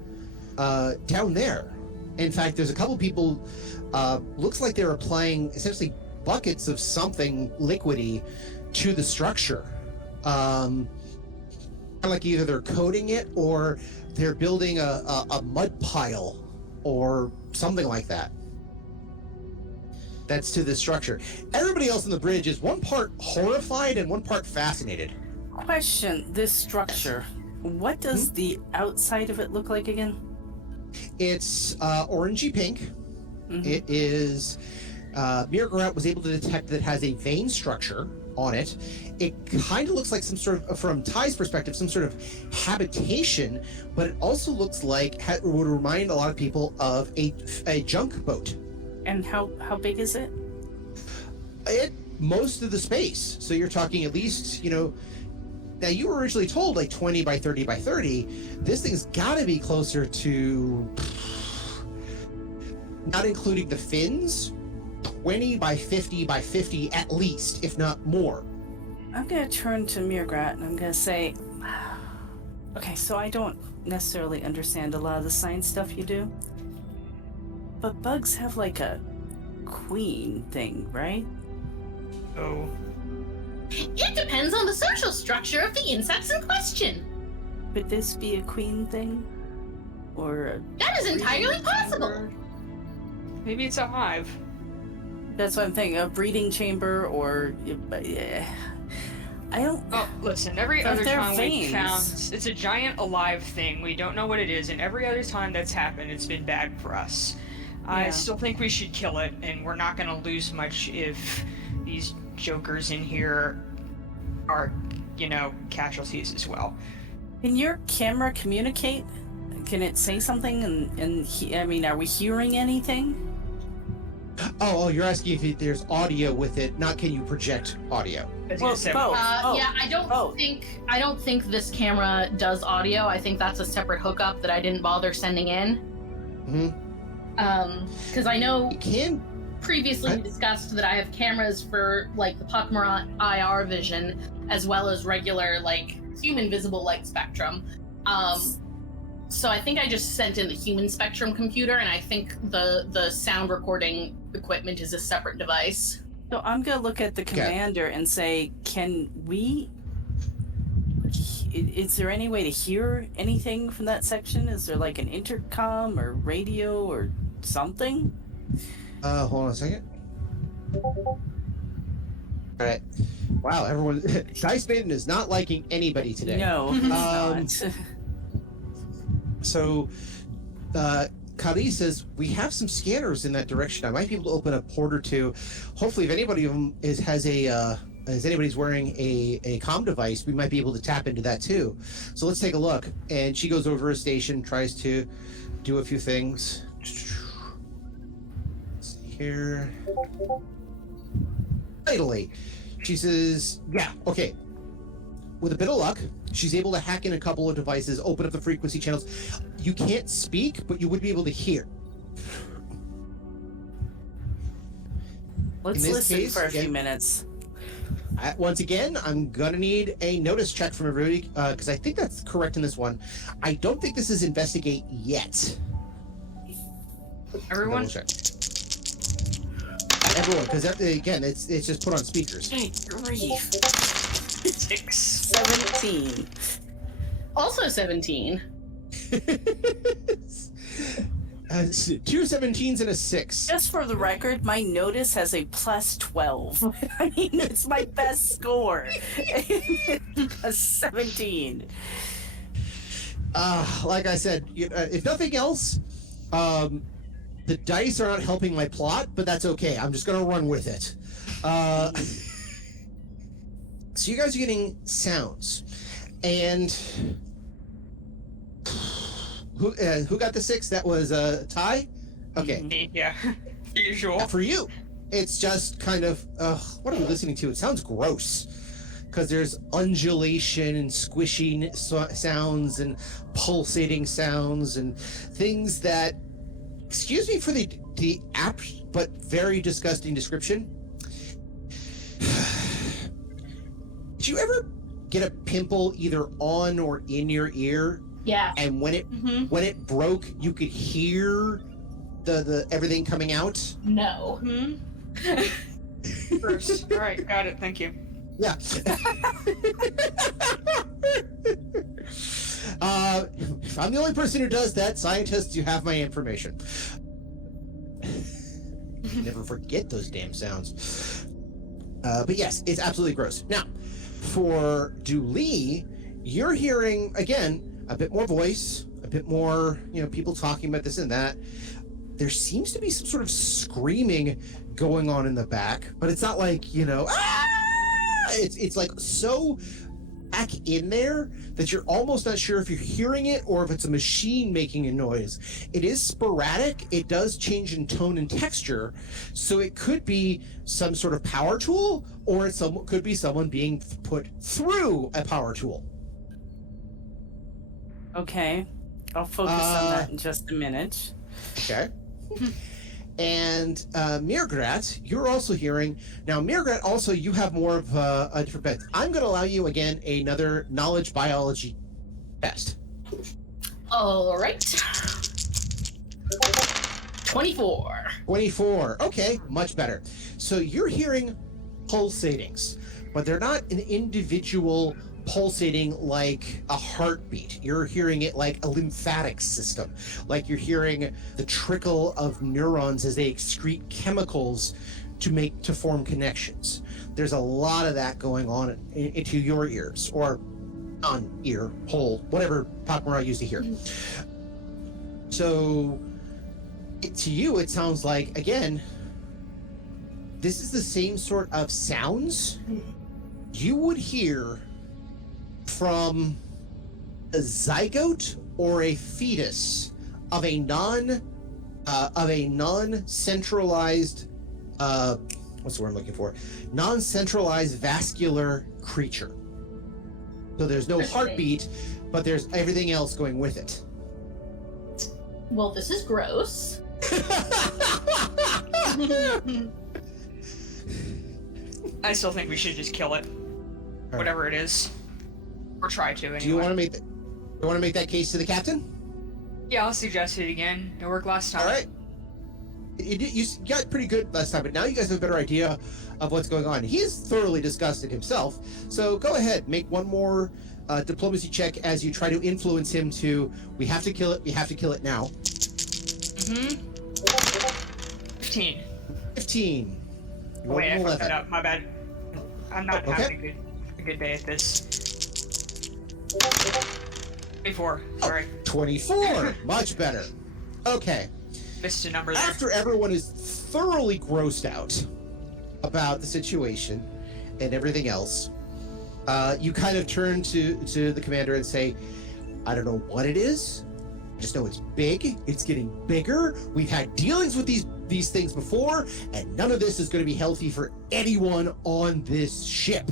down there. In fact, there's a couple people, looks like they're applying essentially buckets of something liquidy to the structure. Like either they're coating it or they're building a mud pile or something like that. That's to the structure. Everybody else on the bridge is one part horrified and one part fascinated. Question, this structure, what does the outside of it look like again? It's orangey pink. It is Mirgarat was able to detect that it has a vein structure on it. It kind of looks like some sort of, from Ty's perspective, some sort of habitation, but it also looks like would remind a lot of people of a junk boat. And how big is it? Most of the space. So you're talking at least, now you were originally told like 20 by 30 by 30. This thing's got to be closer to, not including the fins, 20 by 50 by 50 at least, if not more. I'm going to turn to Mirgrat and I'm going to say, okay, so I don't necessarily understand a lot of the science stuff you do, but bugs have like a queen thing, right? Oh. It depends on the social structure of the insects in question. Could this be a queen thing? Or That is entirely possible. Maybe it's a hive. that's what I'm thinking, a breeding chamber or... I don't... Oh, listen, every But other they're time we veins. found... It's a giant alive thing. We don't know what it is, and every other time that's happened, it's been bad for us. I Yeah. still think we should kill it, and we're not gonna lose much if these jokers in here are, casualties as well. Can your camera communicate? Can it say something? Are we hearing anything? Oh, you're asking if there's audio with it, not can you project audio? Well, both. Oh. Yeah, I don't think this camera does audio. I think that's a separate hookup that I didn't bother sending in. Because I know It can. previously we discussed that I have cameras for like the pak'ma'ra IR vision as well as regular like human visible light spectrum. So I think I just sent in the human spectrum computer, and I think the sound recording equipment is a separate device. So I'm gonna look at the commander and say, is there any way to hear anything from that section? Is there like an intercom or radio or something? Hold on a second. All right. Wow, everyone. Dice Maiden is not liking anybody today. No, it's not. So, Kali says, we have some scanners in that direction. I might be able to open a port or two. Hopefully, if anybody of them is anybody's wearing a comm device, we might be able to tap into that too. So let's take a look. And she goes over a station, tries to do a few things. Let's see here. Finally, she says, yeah, okay. With a bit of luck, she's able to hack in a couple of devices, open up the frequency channels. You can't speak, but you would be able to hear. Let's listen for a few minutes. Once again, I'm gonna need a notice check from everybody because I think that's correct in this one. I don't think this is investigate yet. Everyone? Everyone, because again, it's just put on speakers. Hey, grief. 6. 17. Also 17. 2 17s and a 6. Just for the record, my notice has a plus 12. I mean, it's my best score. A 17. Like I said, if nothing else, the dice are not helping my plot, but that's okay. I'm just gonna run with it. So you guys are getting sounds, and who got the 6? That was Ty. Okay. Yeah. Usual. Yeah, for you, it's just kind of what are we listening to? It sounds gross because there's undulation and squishing sounds and pulsating sounds and things that, excuse me for the apt but very disgusting description. Did you ever get a pimple either on or in your ear? Yeah. And when it broke, you could hear the everything coming out? No. First. All right, got it. Thank you. Yeah. If I'm the only person who does that, scientists, you have my information. Never forget those damn sounds. But yes, it's absolutely gross. Now, for Dooley, you're hearing, again, a bit more voice, a bit more, people talking about this and that. There seems to be some sort of screaming going on in the back, but it's not like, ah! It's like so back in there that you're almost not sure if you're hearing it or if it's a machine making a noise. It is sporadic. It does change in tone and texture. So it could be some sort of power tool, or it could be someone being put through a power tool. Okay. I'll focus on that in just a minute. Okay. And Mirgrat, you're also hearing. Now, Mirgrat, also, you have more of a different bet. I'm going to allow you, again, another knowledge biology test. All right. 24. 24. Okay, much better. So you're hearing pulsatings, but they're not an individual pulsating like a heartbeat. You're hearing it like a lymphatic system, like you're hearing the trickle of neurons as they excrete chemicals to form connections. There's a lot of that going on into your ears, or non-ear hole, whatever pak'ma'ra used to hear. So to you, it sounds like, again, this is the same sort of sounds you would hear from a zygote or a fetus of a non-centralized what's the word I'm looking for? Non-centralized vascular creature. So there's no heartbeat, but there's everything else going with it. Well, this is gross. I still think we should just kill it. Right. Whatever it is. Or try to, anyway. Do you want to make that case to the captain? Yeah, I'll suggest it again. It worked last time. All right. You got pretty good last time, but now you guys have a better idea of what's going on. He is thoroughly disgusted himself, so go ahead, make one more diplomacy check as you try to influence him to, we have to kill it now. 15. 15. Wait, I fucked that up. My bad. I'm not Okay. having a good day at this. 24. Sorry, 24. Much better. Okay. missed a number there. After everyone is thoroughly grossed out about the situation and everything else, you kind of turn to the commander and say, I don't know what it is. I just know it's big. It's getting bigger. We've had dealings with these things before, and none of this is going to be healthy for anyone on this ship.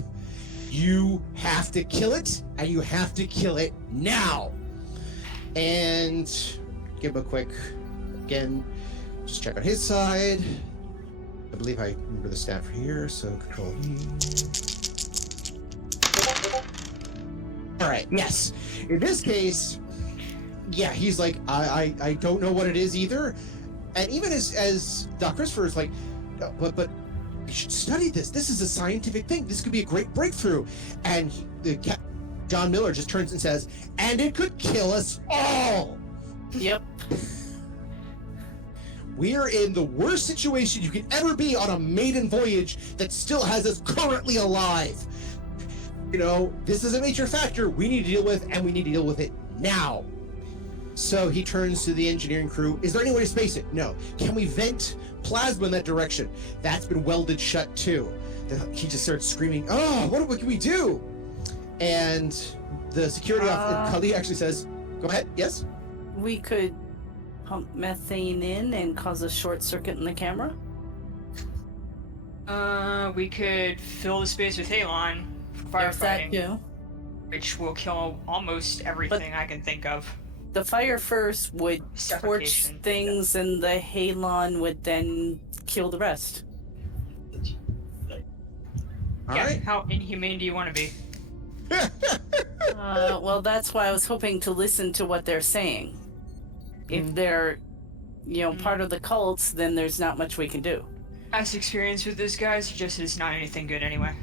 You have to kill it, and you have to kill it now. And give him a quick, again, just check on his side. I believe I remember the stat for here, so control E. All right, yes. In this case, yeah, he's like, I don't know what it is either. And even as Doc Christopher is like, but you should study this. This is a scientific thing. This could be a great breakthrough. And John Miller just turns and says, and it could kill us all. Yep. We are in the worst situation you could ever be on a maiden voyage that still has us currently alive. You know, this is a major factor we need to deal with, and we need to deal with it now. So he turns to the engineering crew. Is there any way to space it? No. Can we vent plasma in that direction? That's been welded shut too. He just starts screaming, oh, what can we do? And the security officer, Kali, actually says, go ahead, yes? We could pump methane in and cause a short circuit in the camera. We could fill the space with halon for There's that firefighting, too. which will kill almost everything I can think of. The fire first would torch Suffocation. things, and the halon would then kill the rest. All Yeah, right. how inhumane do you want to be? Well, that's why I was hoping to listen to what they're saying. If they're, part of the cults, then there's not much we can do. Past experience with those guys, just it's not anything good anyway.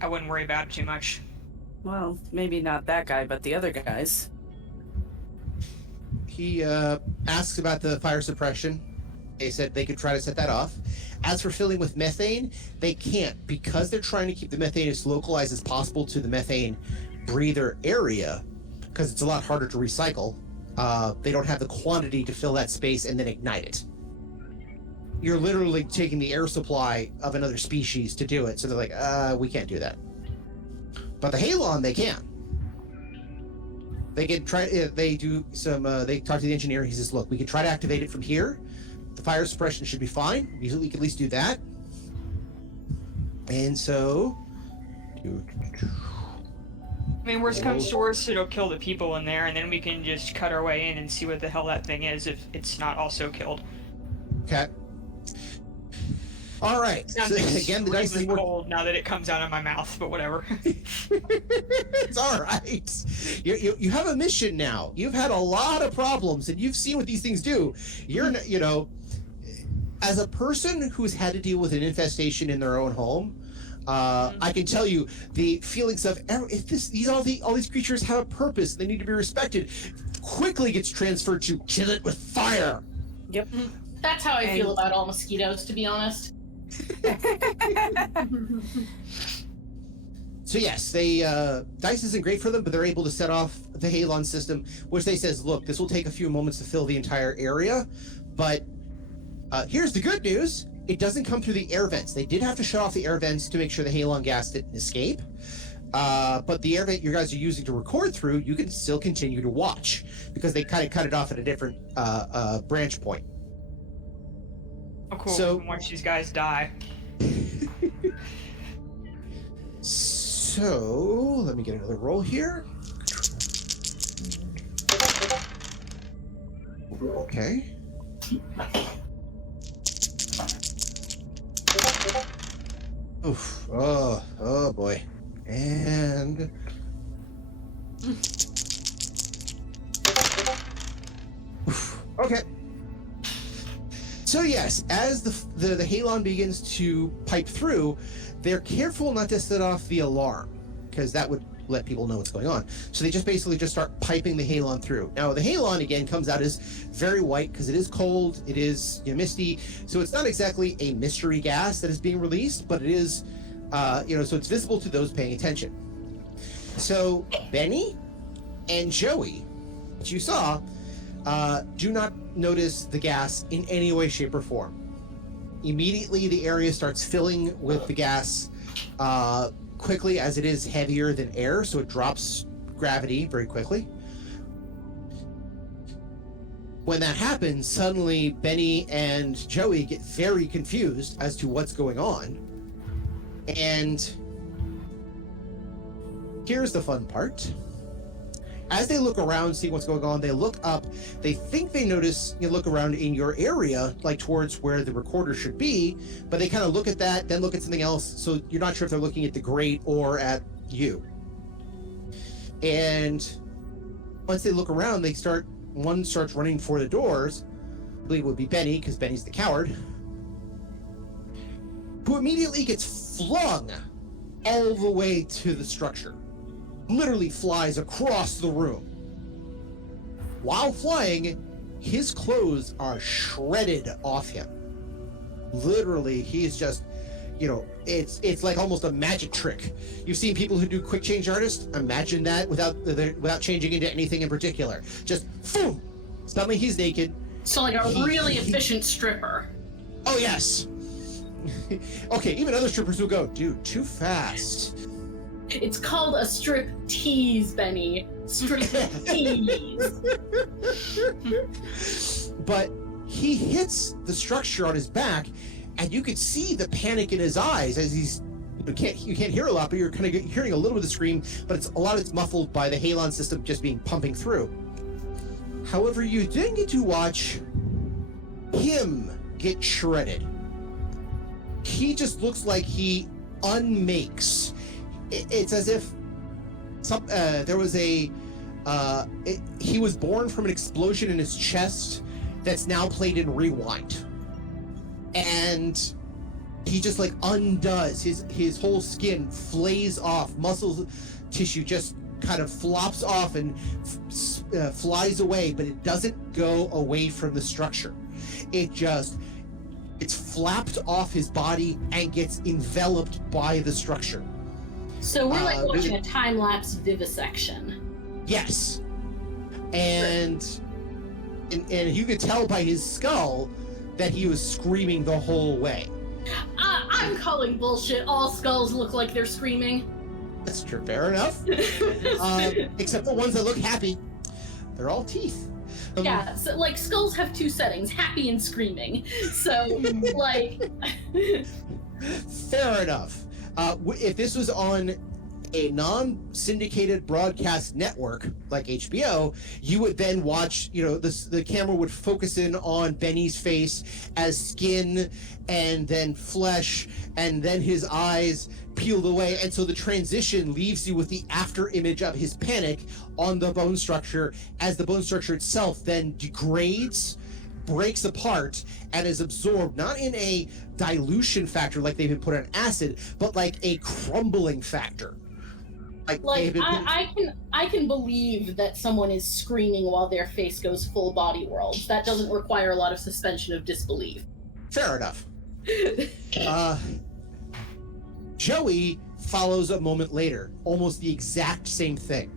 I wouldn't worry about it too much. Well, maybe not that guy, but the other guys. He asks about the fire suppression. They said they could try to set that off. As for filling with methane, they can't, because they're trying to keep the methane as localized as possible to the methane breather area, because it's a lot harder to recycle. They don't have the quantity to fill that space and then ignite it. You're literally taking the air supply of another species to do it, so they're like, we can't do that. But the halon, they can. They can try. They do some. They talk to the engineer. He says, "Look, we can try to activate it from here. The fire suppression should be fine. We can at least do that." And so, I mean, worst comes to worst, it'll kill the people in there, and then we can just cut our way in and see what the hell that thing is if it's not also killed. okay. All right. So, again, the dice is extremely cold now that it comes out of my mouth, but whatever. It's all right. You have a mission now. You've had a lot of problems, and you've seen what these things do. You're, as a person who's had to deal with an infestation in their own home, I can tell you the feelings of all these creatures have a purpose. They need to be respected. Quickly gets transferred to kill it with fire. Yep. That's how I feel about all mosquitoes, to be honest. So yes, they dice isn't great for them, but they're able to set off the halon system, which they says, look, this will take a few moments to fill the entire area, but here's the good news: it doesn't come through the air vents. They did have to shut off the air vents to make sure the halon gas didn't escape, but the air vent you guys are using to record through, you can still continue to watch because they kind of cut it off at a different branch point. Oh, cool. So- We can watch these guys die. So let me get another roll here. Okay. Oof. Oh boy. And oof. Okay. So yes, as the halon begins to pipe through, they're careful not to set off the alarm, because that would let people know what's going on. So they basically start piping the halon through. Now the halon again comes out as very white because it is cold, it is misty, so it's not exactly a mystery gas that is being released, but it is So it's visible to those paying attention. So Benny and Joey, which you saw, do not notice the gas in any way, shape, or form. Immediately, the area starts filling with the gas quickly, as it is heavier than air, so it drops gravity very quickly. When that happens, suddenly Benny and Joey get very confused as to what's going on. And here's the fun part. As they look around, see what's going on, they look up, they think they notice, you look around in your area, like towards where the recorder should be, but they kind of look at that, then look at something else, so you're not sure if they're looking at the grate or at you. And once they look around, one starts running for the doors. I believe it would be Benny, because Benny's the coward, who immediately gets flung all the way to the structure. Literally flies across the room. While flying, his clothes are shredded off him. Literally, he's just, it's like almost a magic trick. You've seen people who do quick change artists? Imagine that without changing into anything in particular. Just, boom! Suddenly he's naked. So like a really efficient stripper. Oh, yes! Okay, even other strippers will go, dude, too fast. It's called a strip tease, Benny. Strip tease. But he hits the structure on his back, and you can see the panic in his eyes as he's. You can't hear a lot, but you're kind of hearing a little bit of the scream. But a lot of it's muffled by the halon system just being pumping through. However, you then get to watch him get shredded. He just looks like he unmakes. It's as if there was he was born from an explosion in his chest that's now played in rewind, and he just like undoes his whole skin, flays off, muscle tissue just kind of flops off and flies away, but it doesn't go away from the structure. It's flapped off his body and gets enveloped by the structure. So we're like watching a time-lapse vivisection. Yes. And you could tell by his skull that he was screaming the whole way. I'm calling bullshit. All skulls look like they're screaming. That's true. Fair enough. Except the ones that look happy. They're all teeth. Yeah, so like skulls have two settings, happy and screaming. So like fair enough. If this was on a non-syndicated broadcast network like HBO, you would then watch, the camera would focus in on Benny's face as skin and then flesh and then his eyes peeled away, and so the transition leaves you with the after image of his panic on the bone structure as the bone structure itself then degrades, breaks apart, and is absorbed not in a dilution factor like they've been put on acid, but like a crumbling factor. I can believe that someone is screaming while their face goes full body worlds. That doesn't require a lot of suspension of disbelief. Fair enough. Joey follows a moment later, almost the exact same thing.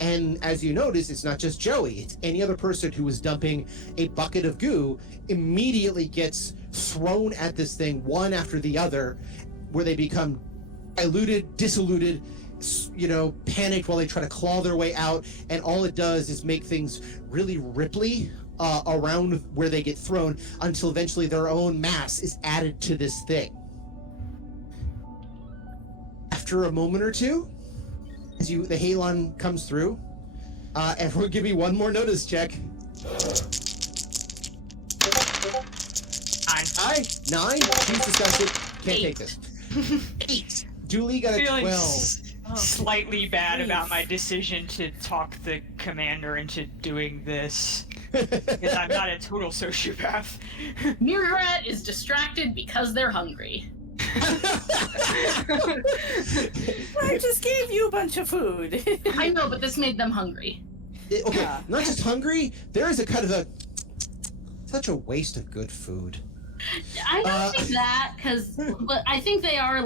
And as you notice, it's not just Joey, it's any other person who was dumping a bucket of goo immediately gets thrown at this thing one after the other, where they become diluted, disilluted, panicked while they try to claw their way out, and all it does is make things really ripply around where they get thrown until eventually their own mass is added to this thing. After a moment or two, as the halon comes through, everyone give me one more notice check. 9. She's disgusted. Can't take this. 8. Julie got a 12. Slightly bad about my decision to talk the commander into doing this. Because I'm not a total sociopath. Mirrorat is distracted because they're hungry. I just gave you a bunch of food. I know, but this made them hungry. Not just hungry, there is a kind of such a waste of good food. I don't think that, but I think they are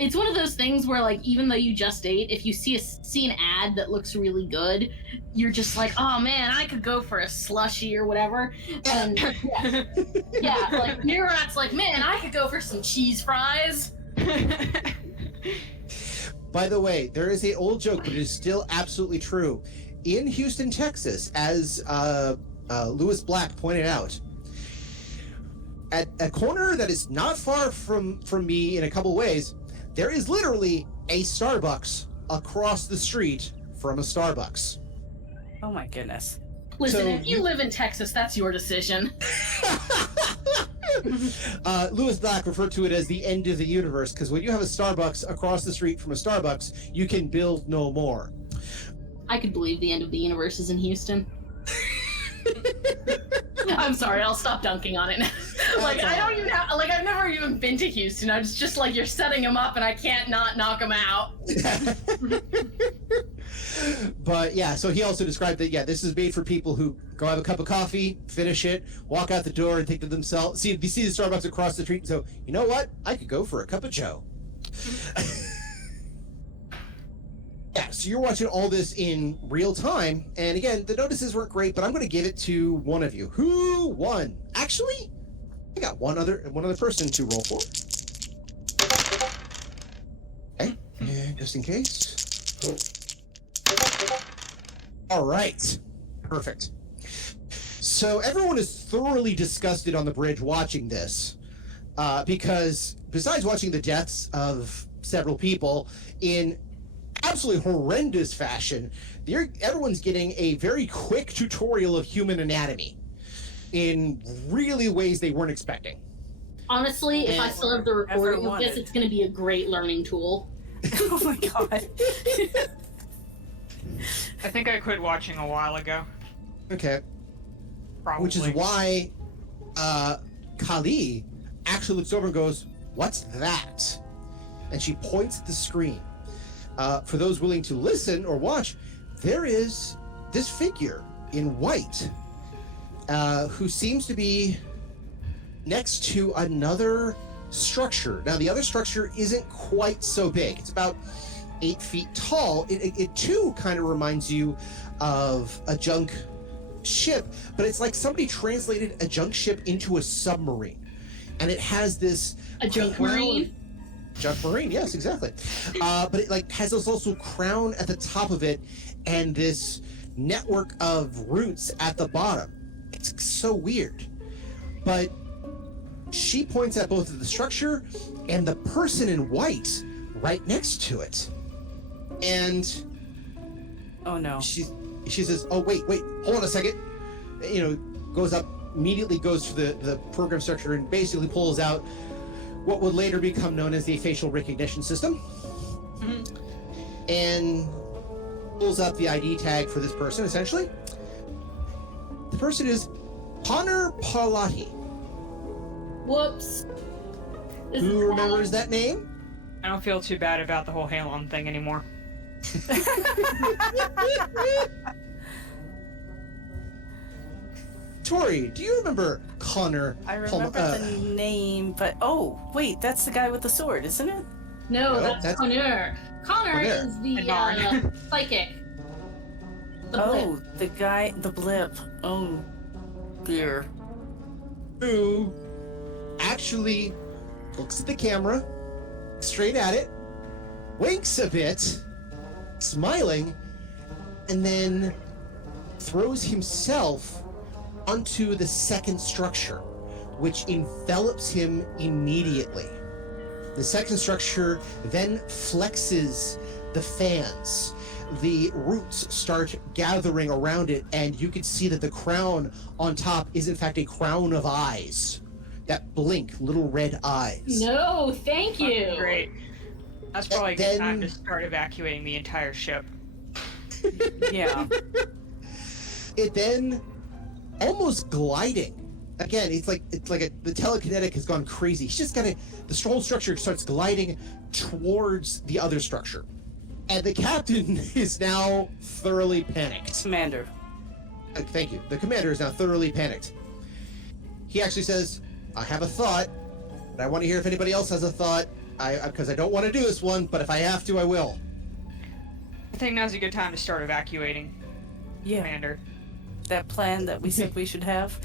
it's one of those things where, like, even though you just ate, if you see an ad that looks really good, you're just like, oh man, I could go for a slushie or whatever. And yeah, like Murat's like, man, I could go for some cheese fries. By the way, there is an old joke, but it is still absolutely true. In Houston, Texas, as Lewis Black pointed out, at a corner that is not far from me in a couple ways, there is literally a Starbucks across the street from a Starbucks. Oh my goodness. Listen, So if you live in Texas, that's your decision. Lewis Black referred to it as the end of the universe, because when you have a Starbucks across the street from a Starbucks, you can build no more. I could believe the end of the universe is in Houston. I'm sorry, I'll stop dunking on it. Like, I don't even have, like, I've never even been to Houston. I was just like, you're setting him up and I can't not knock him out. But yeah, so he also described that, yeah, this is made for people who go have a cup of coffee, finish it, walk out the door and think to themselves, you see the Starbucks across the street, so, you know what? I could go for a cup of Joe. Yeah, so you're watching all this in real time, and again, the notices weren't great, but I'm going to give it to one of you. Who won? Actually, I got one other person to roll for. Okay, just in case. All right, perfect. So everyone is thoroughly disgusted on the bridge watching this, because besides watching the deaths of several people in absolutely horrendous fashion, everyone's getting a very quick tutorial of human anatomy in really ways they weren't expecting. Honestly, if I still have the recording of this, it's going to be a great learning tool. Oh my god. I think I quit watching a while ago. Okay. Probably. Which is why Kali actually looks over and goes, "What's that?" And she points at the screen. For those willing to listen or watch, there is this figure in white who seems to be next to another structure. Now, the other structure isn't quite so big. It's about 8 feet tall. It too kind of reminds you of a junk ship, but it's like somebody translated a junk ship into a submarine. And it has this... A junk marine? Junk marine, yes, exactly. But it like has this also crown at the top of it and this network of roots at the bottom. It's so weird. But she points at both of the structure and the person in white right next to it. And Oh no. she says, "Oh wait, hold on a second." You know, goes up, immediately goes to the program structure and basically pulls out what would later become known as the facial recognition system. Mm-hmm. And pulls up the ID tag for this person, essentially. The person is Connor Parlati. Whoops. Who remembers that name? I don't feel too bad about the whole Halon thing anymore. Tori, do you remember Connor? I remember the name, but oh wait, that's the guy with the sword, isn't it? No, that's Connor. Connor is the psychic. The guy, the blip. Oh dear. Who actually looks at the camera, straight at it, winks a bit, smiling, and then throws himself onto the second structure, which envelops him immediately. The second structure then flexes the fans. The roots start gathering around it, and you can see that the crown on top is in fact a crown of eyes that blink, little red eyes. No, thank you. Oh, great. That's probably a good time to start evacuating the entire ship. Yeah. It then, almost gliding. Again, it's like the telekinetic has gone crazy. He's just the whole structure starts gliding towards the other structure. And the captain is now thoroughly panicked. Commander. Thank you. The commander is now thoroughly panicked. He actually says, "I have a thought, but I want to hear if anybody else has a thought. because I don't want to do this one, but if I have to, I will. I think now's a good time to start evacuating, Yeah, Commander. that plan that we said we should have.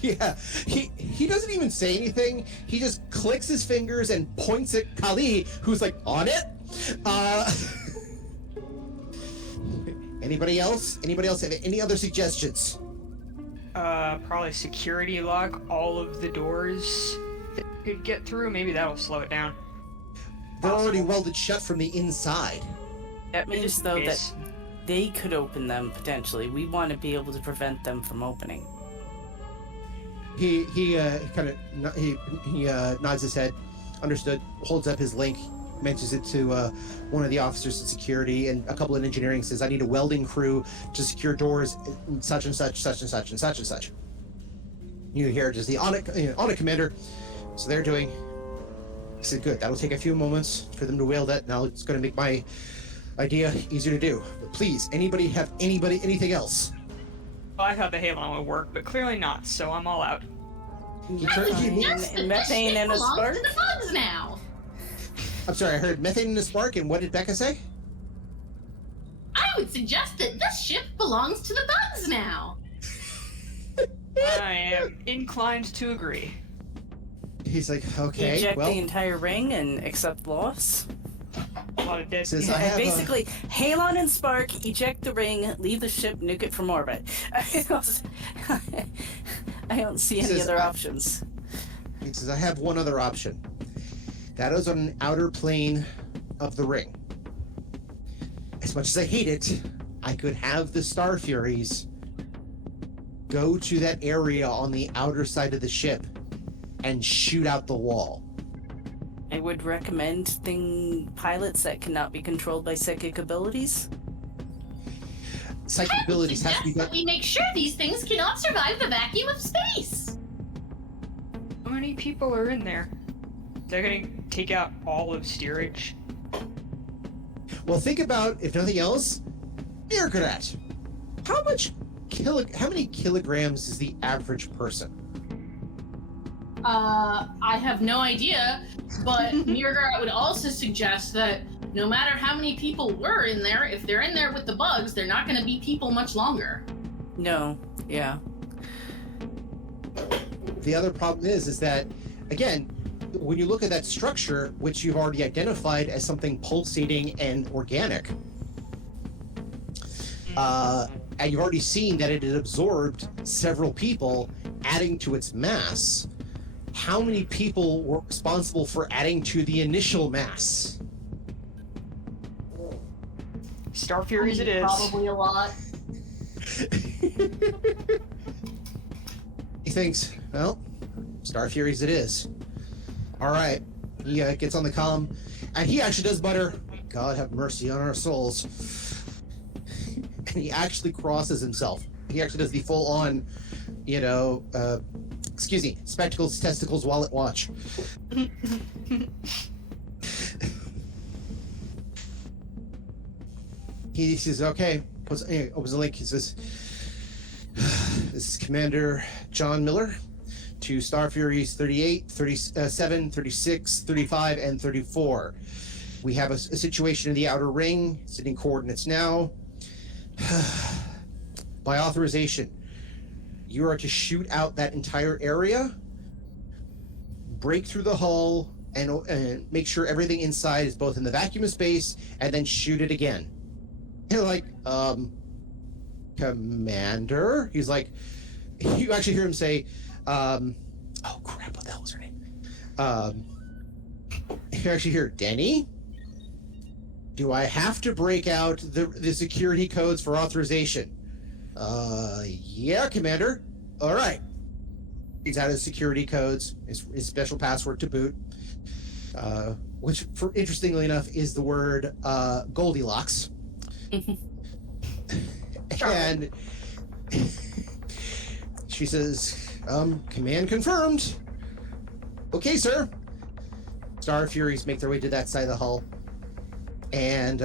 Yeah, he doesn't even say anything. He just clicks his fingers and points at Kali, who's like, on it. Anybody else? Anybody else have any other suggestions? Probably security lock all of the doors that could get through. Maybe that'll slow it down. They're already welded shut from the inside. That means, Just in though, that case. they could open them potentially. We want to be able to prevent them from opening. He nods his head. Understood. Holds up his link. Mentions it to one of the officers in security and a couple in engineering. Says, "I need a welding crew to secure doors, such and such, such and such, and such and such." You hear just the on it, Commander. So they're doing. He said, "Good. That'll take a few moments for them to weld it. Now it's going to make my idea easier to do. But please, anybody have anything else?" Well, I thought the halon would work, but clearly not. So I'm all out. And methane and a belongs spark? to the bugs now. I'm sorry. I heard methane in a spark. And what did Becca say? I would suggest that this ship belongs to the bugs now. I am inclined to agree. He's like, okay, Eject well. the entire ring and accept loss. A lot of dead. Says, I And have basically, Halon and Spark, eject the ring, leave the ship, nuke it from orbit. I don't see any Says, other options. He says, I have one other option. That is on an outer plane of the ring. As much as I hate it, I could have the Star Furies go to that area on the outer side of the ship and shoot out the wall. I would recommend pilots that cannot be controlled by psychic abilities. Psychic abilities have to be Suggest that we make sure these things cannot survive the vacuum of space. How many people are in there? They're gonna take out all of steerage. Well, think about, if nothing else, Mirkarat. How many kilograms is the average person? I have no idea, but Mirgar would also suggest that no matter how many people were in there, if they're in there with the bugs, they're not going to be people much longer. No, yeah. The other problem is that, again, when you look at that structure, which you've already identified as something pulsating and organic, and you've already seen that it had absorbed several people, adding to its mass, how many people were responsible for adding to the initial mass? Star Furies it is. Probably a lot. He thinks, well, Star Furies it is. All right. He gets on the comm, and he actually does mutter, God have mercy on our souls. And he actually crosses himself. He actually does the full-on, spectacles, testicles, wallet, watch. He says, okay, opens the link. He says, this is Commander John Miller to Star Furies 38, 37, 36, 35, and 34. We have a situation in the outer ring, sitting coordinates now. By authorization, you are to shoot out that entire area, break through the hull, and make sure everything inside is both in the vacuum of space, and then shoot it again. And you're like, Commander? He's like, you actually hear him say, oh crap, what the hell was her name? You actually hear, Denny? Do I have to break out the security codes for authorization? Yeah, Commander. All right. He's out his security codes, his special password to boot, which, interestingly enough, is the word Goldilocks. And she says, command confirmed. Okay, sir. Star Furies make their way to that side of the hull. And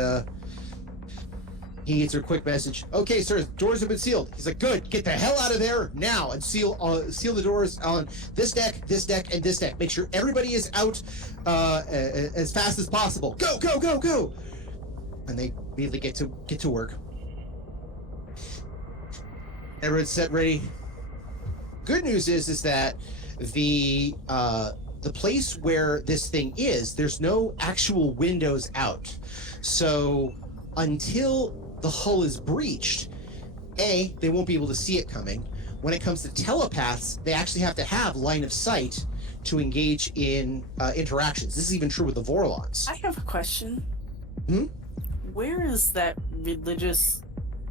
He gets a quick message. Okay, sir, doors have been sealed. He's like, good. Get the hell out of there now and seal the doors on this deck, and this deck. Make sure everybody is out as fast as possible. Go, go, go, go! And they immediately get to work. Everyone's set, ready. Good news is that the place where this thing is, there's no actual windows out. So until the hull is breached, they won't be able to see it coming. When it comes to telepaths, they actually have to have line of sight to engage in interactions. This is even true with the Vorlons. I have a question. Where is that religious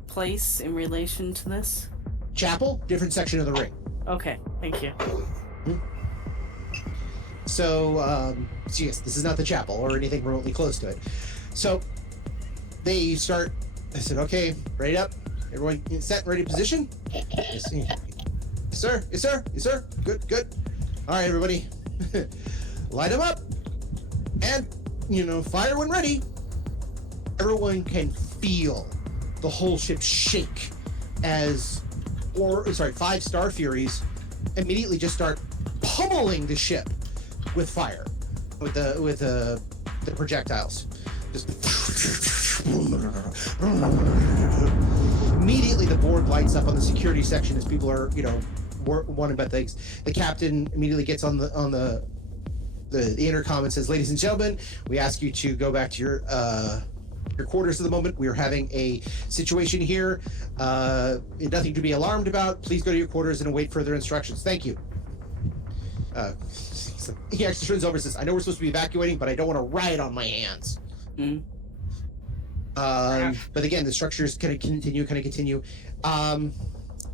place in relation to this? Chapel, different section of the ring. Okay, thank you. So, yes, this is not the chapel or anything remotely close to it. So, they start. I said, okay, ready up. Everyone set, ready position. Yes, sir. Yes, sir. Yes, sir. Good, good. All right, everybody. Light them up. And, fire when ready. Everyone can feel the whole ship shake as 5 Star Furies immediately just start pummeling the ship with fire, with the projectiles. Just immediately the board lights up on the security section as people are, wondering about things. The captain immediately gets on the intercom and says, "Ladies and gentlemen, we ask you to go back to your quarters at the moment. We are having a situation here. Nothing to be alarmed about. Please go to your quarters and await further instructions. Thank you." He actually turns over and says, "I know we're supposed to be evacuating, but I don't want a riot on my hands." But again, the structure is going to continue.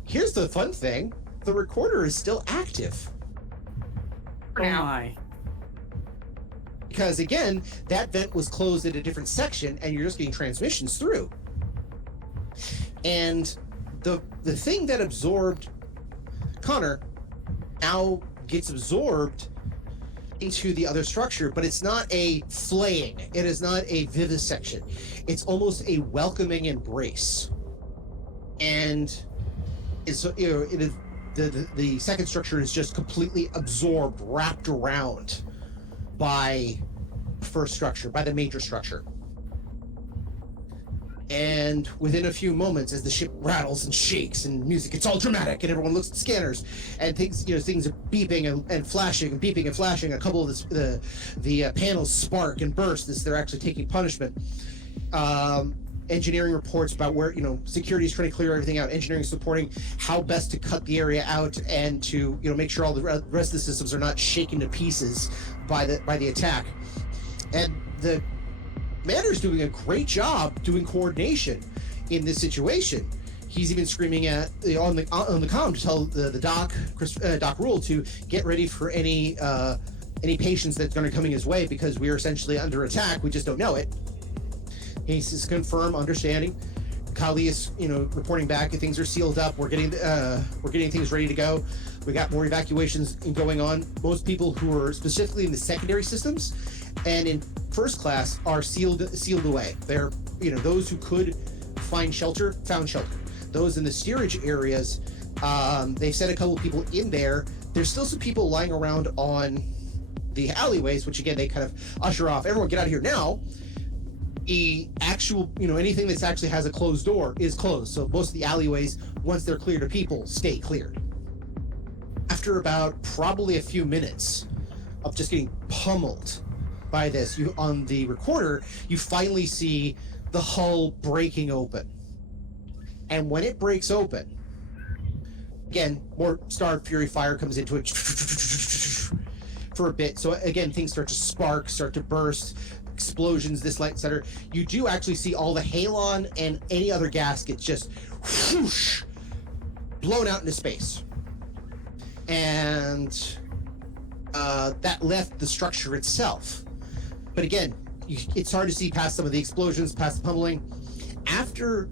Here's the fun thing. The recorder is still active. Oh my. Because again, that vent was closed at a different section and you're just getting transmissions through. And the thing that absorbed Connor now gets absorbed into the other structure, but it's not a flaying. It is not a vivisection. It's almost a welcoming embrace. And it's the second structure is just completely absorbed, wrapped around by the first structure, by the major structure. And within a few moments, as the ship rattles and shakes and music gets all dramatic and everyone looks at scanners and things are beeping and flashing and beeping and flashing. A couple of the panels spark and burst as they're actually taking punishment. Engineering reports about where, security is trying to clear everything out. Engineering supporting how best to cut the area out and to, make sure all the rest of the systems are not shaken to pieces by the attack. And the Commander's doing a great job doing coordination in this situation. He's even screaming at on the comm to tell the doc, Doc Rule, to get ready for any patients that's going to come in his way because we are essentially under attack. We just don't know it. He says, confirm, understanding. Kali is, reporting back. Things are sealed up. We're getting things ready to go. We got more evacuations going on. Most people who are specifically in the secondary systems and in first class are sealed away. They're, those who could find shelter, found shelter. Those in the steerage areas, they've sent a couple of people in there. There's still some people lying around on the alleyways, which again, they kind of usher off. Everyone get out of here now. The actual, anything that actually has a closed door is closed. So most of the alleyways, once they're clear to people, stay cleared. After about probably a few minutes of just getting pummeled by this, on the recorder, you finally see the hull breaking open. And when it breaks open, again, more Star Fury fire comes into it for a bit. So again, things start to spark, start to burst, explosions, this light, etc. You do actually see all the halon and any other gas get just whoosh, blown out into space. And that left the structure itself. But again, it's hard to see past some of the explosions, past the pummeling. After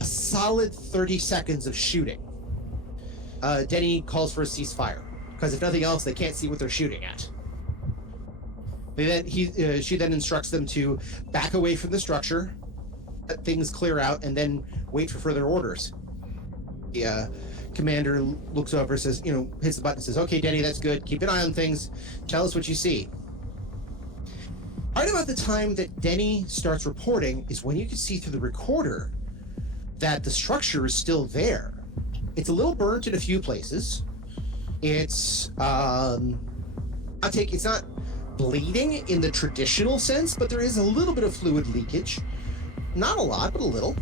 a solid 30 seconds of shooting, Denny calls for a ceasefire. Because if nothing else, they can't see what they're shooting at. She then instructs them to back away from the structure, let things clear out and then wait for further orders. The commander looks over, says, hits the button, says, "Okay, Denny, that's good. Keep an eye on things. Tell us what you see." Right about the time that Denny starts reporting is when you can see through the recorder that the structure is still there. It's a little burnt in a few places. It's it's not bleeding in the traditional sense, but there is a little bit of fluid leakage. Not a lot, but a little.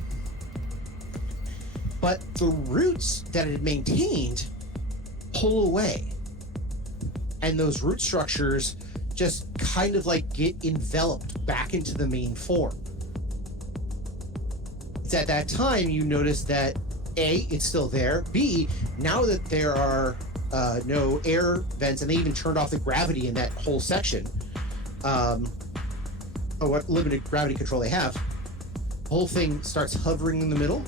But the roots that it maintained pull away. And those root structures just kind of like get enveloped back into the main form. It's at that time you notice that A, it's still there. B, now that there are no air vents, and they even turned off the gravity in that whole section, or what limited gravity control they have, the whole thing starts hovering in the middle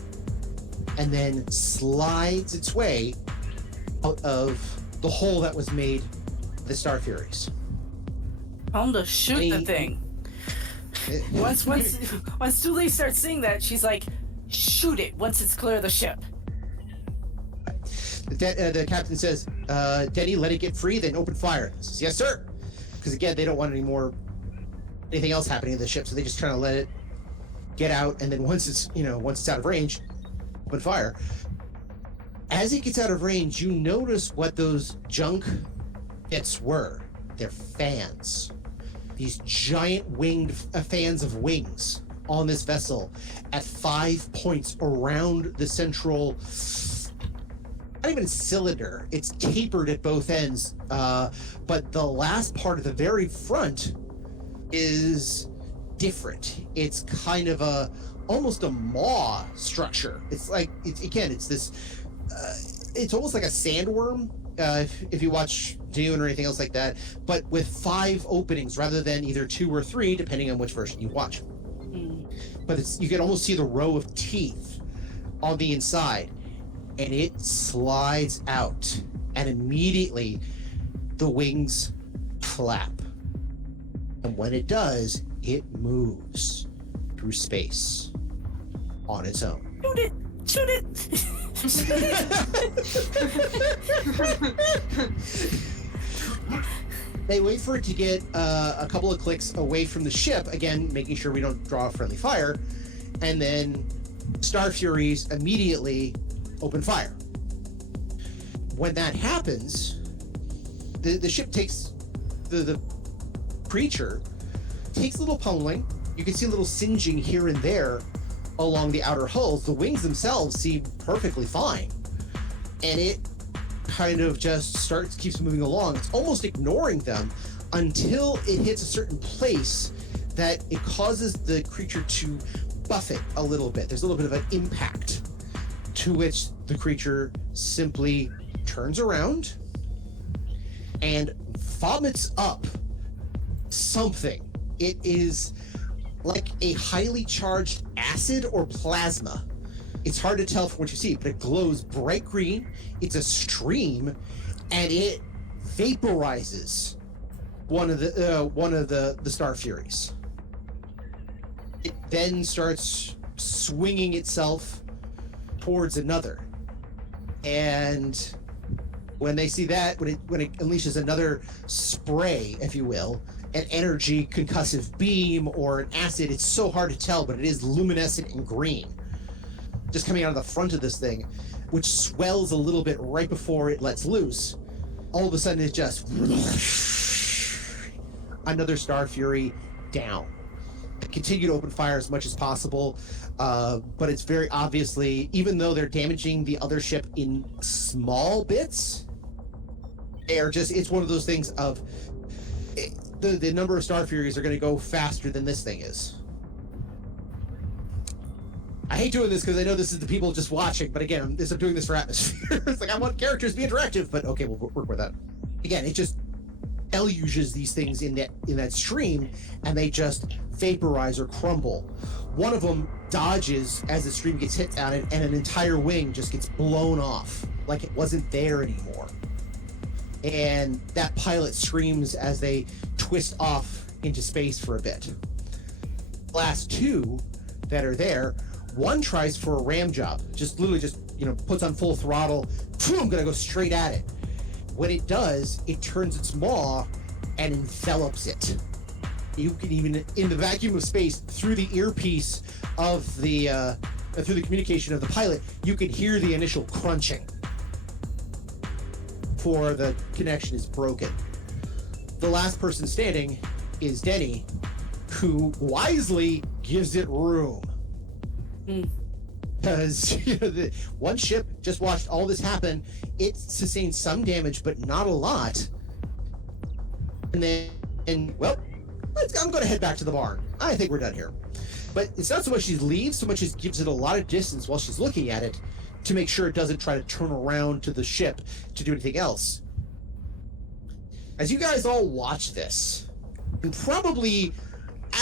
and then slides its way out of the hole that was made the Star Furies. Tell him to shoot the thing. Once Dooley starts seeing that, she's like, "Shoot it once it's clear of the ship." The captain says, "Denny, let it get free, then open fire." He says, "Yes, sir." Because again, they don't want anything else happening to the ship, so they just try to let it get out, and then once it's out of range, open fire. As it gets out of range, you notice what those junk bits were. They're fans. These giant winged fans of wings on this vessel at 5 points around the central, not even cylinder, it's tapered at both ends, but the last part of the very front is different. It's kind of almost a maw structure. It's like, it's this, it's almost like a sandworm, if you watch Dune or anything else like that, but with 5 openings rather than either 2 or 3, depending on which version you watch. But you can almost see the row of teeth on the inside, and it slides out, and immediately the wings flap. And when it does, it moves through space on its own. Shoot it! Shoot it! They wait for it to get a couple of clicks away from the ship, again, making sure we don't draw friendly fire, and then Star Furies immediately open fire. When that happens, the ship takes, the creature takes a little pummeling. You can see a little singeing here and there along the outer hulls. The wings themselves seem perfectly fine, and it kind of just keeps moving along. It's almost ignoring them until it hits a certain place that it causes the creature to buffet a little bit. There's a little bit of an impact, to which the creature simply turns around and vomits up something. It is like a highly charged acid or plasma. It's hard to tell from what you see, but it glows bright green. It's a stream, and it vaporizes one of the Star Furies. It then starts swinging itself towards another, and when they see that, when it unleashes another spray, if you will, an energy concussive beam or an acid, it's so hard to tell, but it is luminescent and green, just coming out of the front of this thing, which swells a little bit right before it lets loose. All of a sudden, it just another Star Fury down. They continue to open fire as much as possible, but it's very obviously, even though they're damaging the other ship in small bits, it's one of those things of the number of Star Furies are going to go faster than this thing is. I hate doing this because I know this is the people just watching, but again, I'm doing this for atmosphere. It's like, I want characters to be interactive, but okay, we'll work with that. Again, it just deluges these things in that stream, and they just vaporize or crumble. One of them dodges as the stream gets hit on it, and an entire wing just gets blown off, like it wasn't there anymore. And that pilot screams as they twist off into space for a bit. Last 2 that are there. One tries for a ram job, just literally just, puts on full throttle, boom, gonna go straight at it. When it does, it turns its maw and envelops it. You can even, in the vacuum of space, through the earpiece of the, through the communication of the pilot, you can hear the initial crunching before the connection is broken. The last person standing is Denny, who wisely gives it room. Because the one ship just watched all this happen. It sustained some damage, but not a lot. And then, I'm going to head back to the barn. I think we're done here. But it's not so much she leaves, so much as gives it a lot of distance while she's looking at it to make sure it doesn't try to turn around to the ship to do anything else. As you guys all watch this, in probably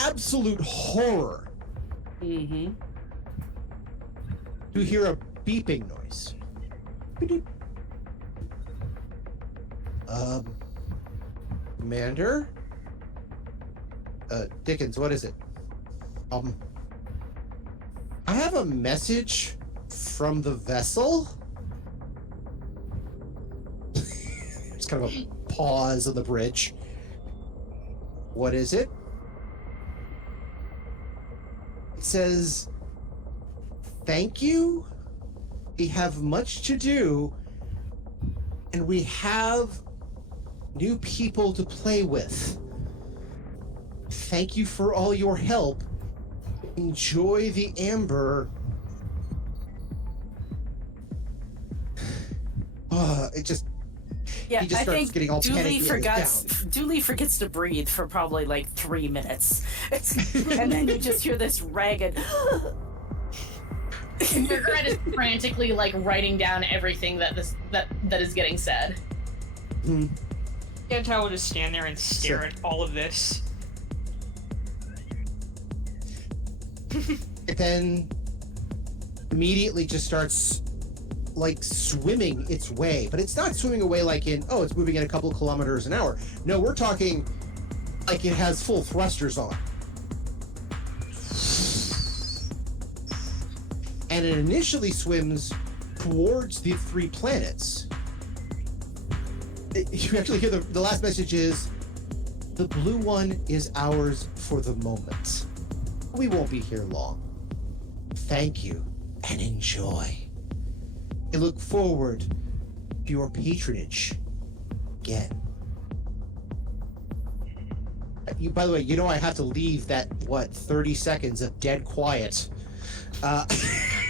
absolute horror, you hear a beeping noise. Commander? Dickens, what is it? I have a message from the vessel. It's kind of a pause on the bridge. What is it? It says, "Thank you. We have much to do, and we have new people to play with. Thank you for all your help. Enjoy the amber." It just... Yeah, he just I starts think getting all Dooley panicky. Dooley forgets to breathe for probably like 3 minutes. And then you just hear this ragged... Margaret is frantically like writing down everything that is getting said. Gentile will just stand there and stare at all of this. It then immediately just starts like swimming its way, but it's not swimming away like in, it's moving at a couple of kilometers an hour. No, we're talking like it has full thrusters on. And it initially swims towards the 3 planets. You actually hear the last message is, "The blue one is ours for the moment. We won't be here long. Thank you and enjoy. I look forward to your patronage again." By the way, I have to leave that, 30 seconds of dead quiet.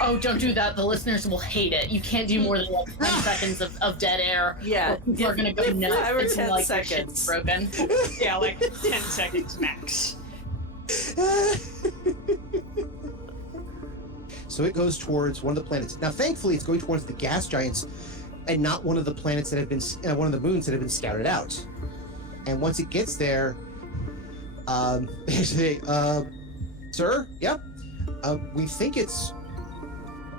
Oh, don't do that. The listeners will hate it. You can't do more than 10 seconds of dead air. Yeah. People are going to go nuts. 5 or It's 10 like their seconds. shit's broken. Yeah, like 10 seconds max. So it goes towards one of the planets. Now, thankfully, it's going towards the gas giants and not one of the planets that have been, one of the moons that have been scouted out. And once it gets there, they say, "Sir, yep, we think it's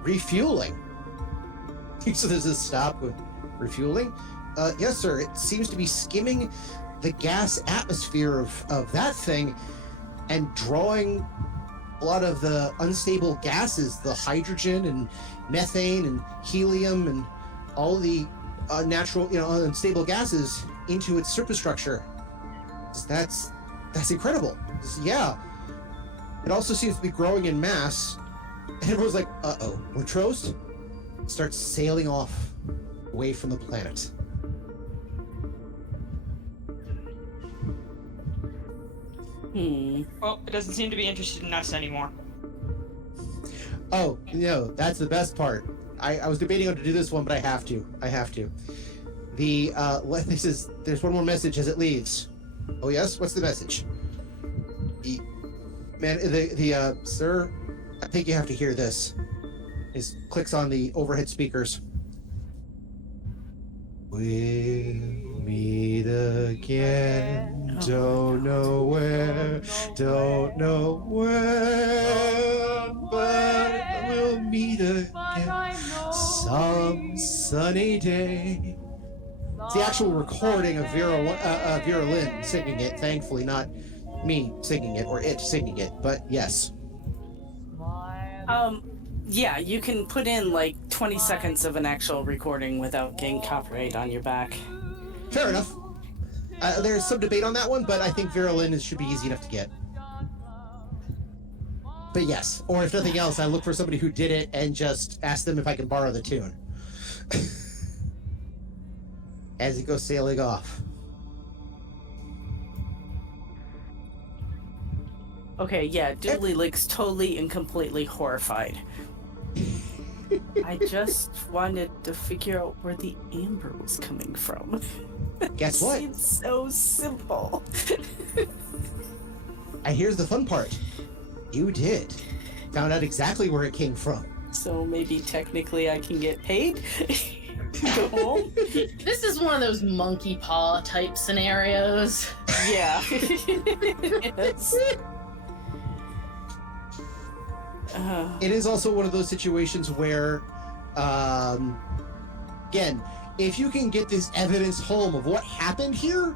refueling." So there's a stop with refueling. "Yes, sir, it seems to be skimming the gas atmosphere of that thing and drawing a lot of the unstable gases, the hydrogen and methane and helium and all the natural, unstable gases into its surface structure. That's incredible." Yeah. It also seems to be growing in mass. And everyone's like, "Uh-oh, we're toast?" Starts sailing off away from the planet. Well, it doesn't seem to be interested in us anymore. Oh, that's the best part. I was debating how to do this one, but I have to. There's one more message as it leaves. Oh yes? What's the message? Sir, I think you have to hear this. He clicks on the overhead speakers. "We'll meet again. Don't know where, don't know when, but we'll meet again some sunny day." It's the actual recording of Vera Lynn singing it, thankfully not me singing it or it singing it, but yes. Yeah, you can put in like 20 seconds of an actual recording without getting copyright on your back. Fair enough. There's some debate on that one, but I think Vera Lynn should be easy enough to get. But yes, or if nothing else, I look for somebody who did it and just ask them if I can borrow the tune. As it goes sailing off. Okay, yeah, Dooley looks totally and completely horrified. I just wanted to figure out where the amber was coming from. Guess what? It seems so simple. And here's the fun part. You did. Found out exactly where it came from. So maybe technically I can get paid? Go home? This is one of those monkey paw type scenarios. Yeah. Yes. It is also one of those situations where, again, if you can get this evidence home of what happened here,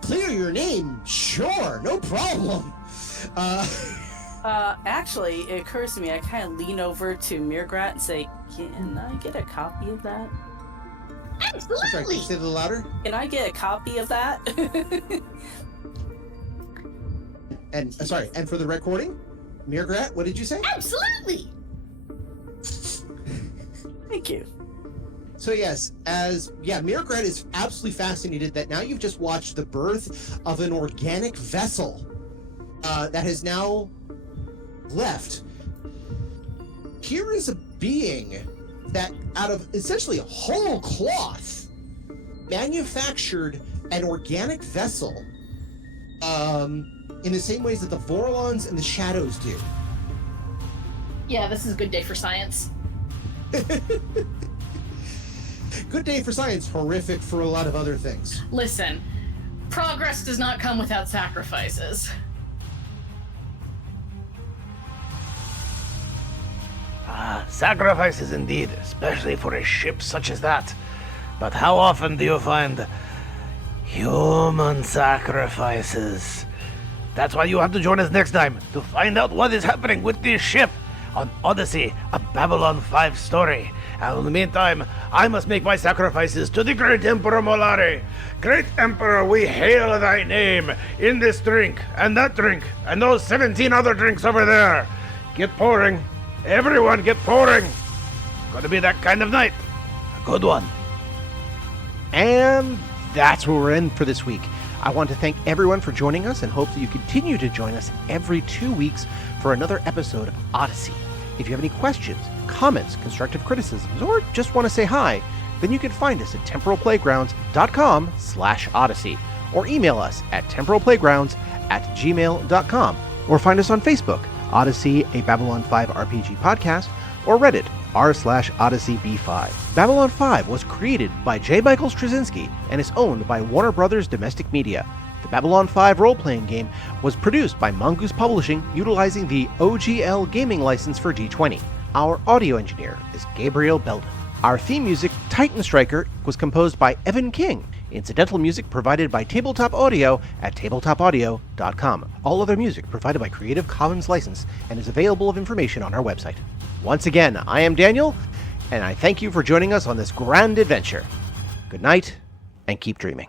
clear your name, sure, no problem. Actually, it occurs to me, I kind of lean over to Mirgrat and say, can I get a copy of that? Absolutely. Sorry, can you say it a little louder? Can I get a copy of that? And sorry, and for the recording, Mirgrat, what did you say? Absolutely. Thank you. So yes, Mirgrat is absolutely fascinated that now you've just watched the birth of an organic vessel that has now left. Here is a being that, out of essentially whole cloth, manufactured an organic vessel in the same ways that the Vorlons and the Shadows do. Yeah, this is a good day for science. Good day for science, horrific for a lot of other things. Listen, progress does not come without sacrifices. Sacrifices indeed, especially for a ship such as that. But how often do you find human sacrifices? That's why you have to join us next time to find out what is happening with this ship on Odyssey, a Babylon 5 story. And in the meantime, I must make my sacrifices to the great Emperor Molari. Great Emperor, we hail thy name in this drink, and that drink, and those 17 other drinks over there. Get pouring. Everyone get pouring. Gonna be that kind of night. A good one. And that's where we're in for this week. I want to thank everyone for joining us and hope that you continue to join us every 2 weeks for another episode of Odyssey. If you have any questions, comments, constructive criticisms, or just want to say hi, then you can find us at temporalplaygrounds.com/Odyssey, or email us at temporalplaygrounds@gmail.com, or find us on Facebook, Odyssey, a Babylon 5 RPG podcast, or Reddit, r/OdysseyB5. Babylon 5 was created by J. Michael Straczynski and is owned by Warner Brothers Domestic Media. The Babylon 5 role-playing game was produced by Mongoose Publishing utilizing the OGL gaming license for D20. Our audio engineer is Gabriel Belden. Our theme music, Titan Striker, was composed by Evan King. Incidental music provided by Tabletop Audio at tabletopaudio.com. All other music provided by Creative Commons license and is available of information on our website. Once again, I am Daniel, and I thank you for joining us on this grand adventure. Good night, and keep dreaming.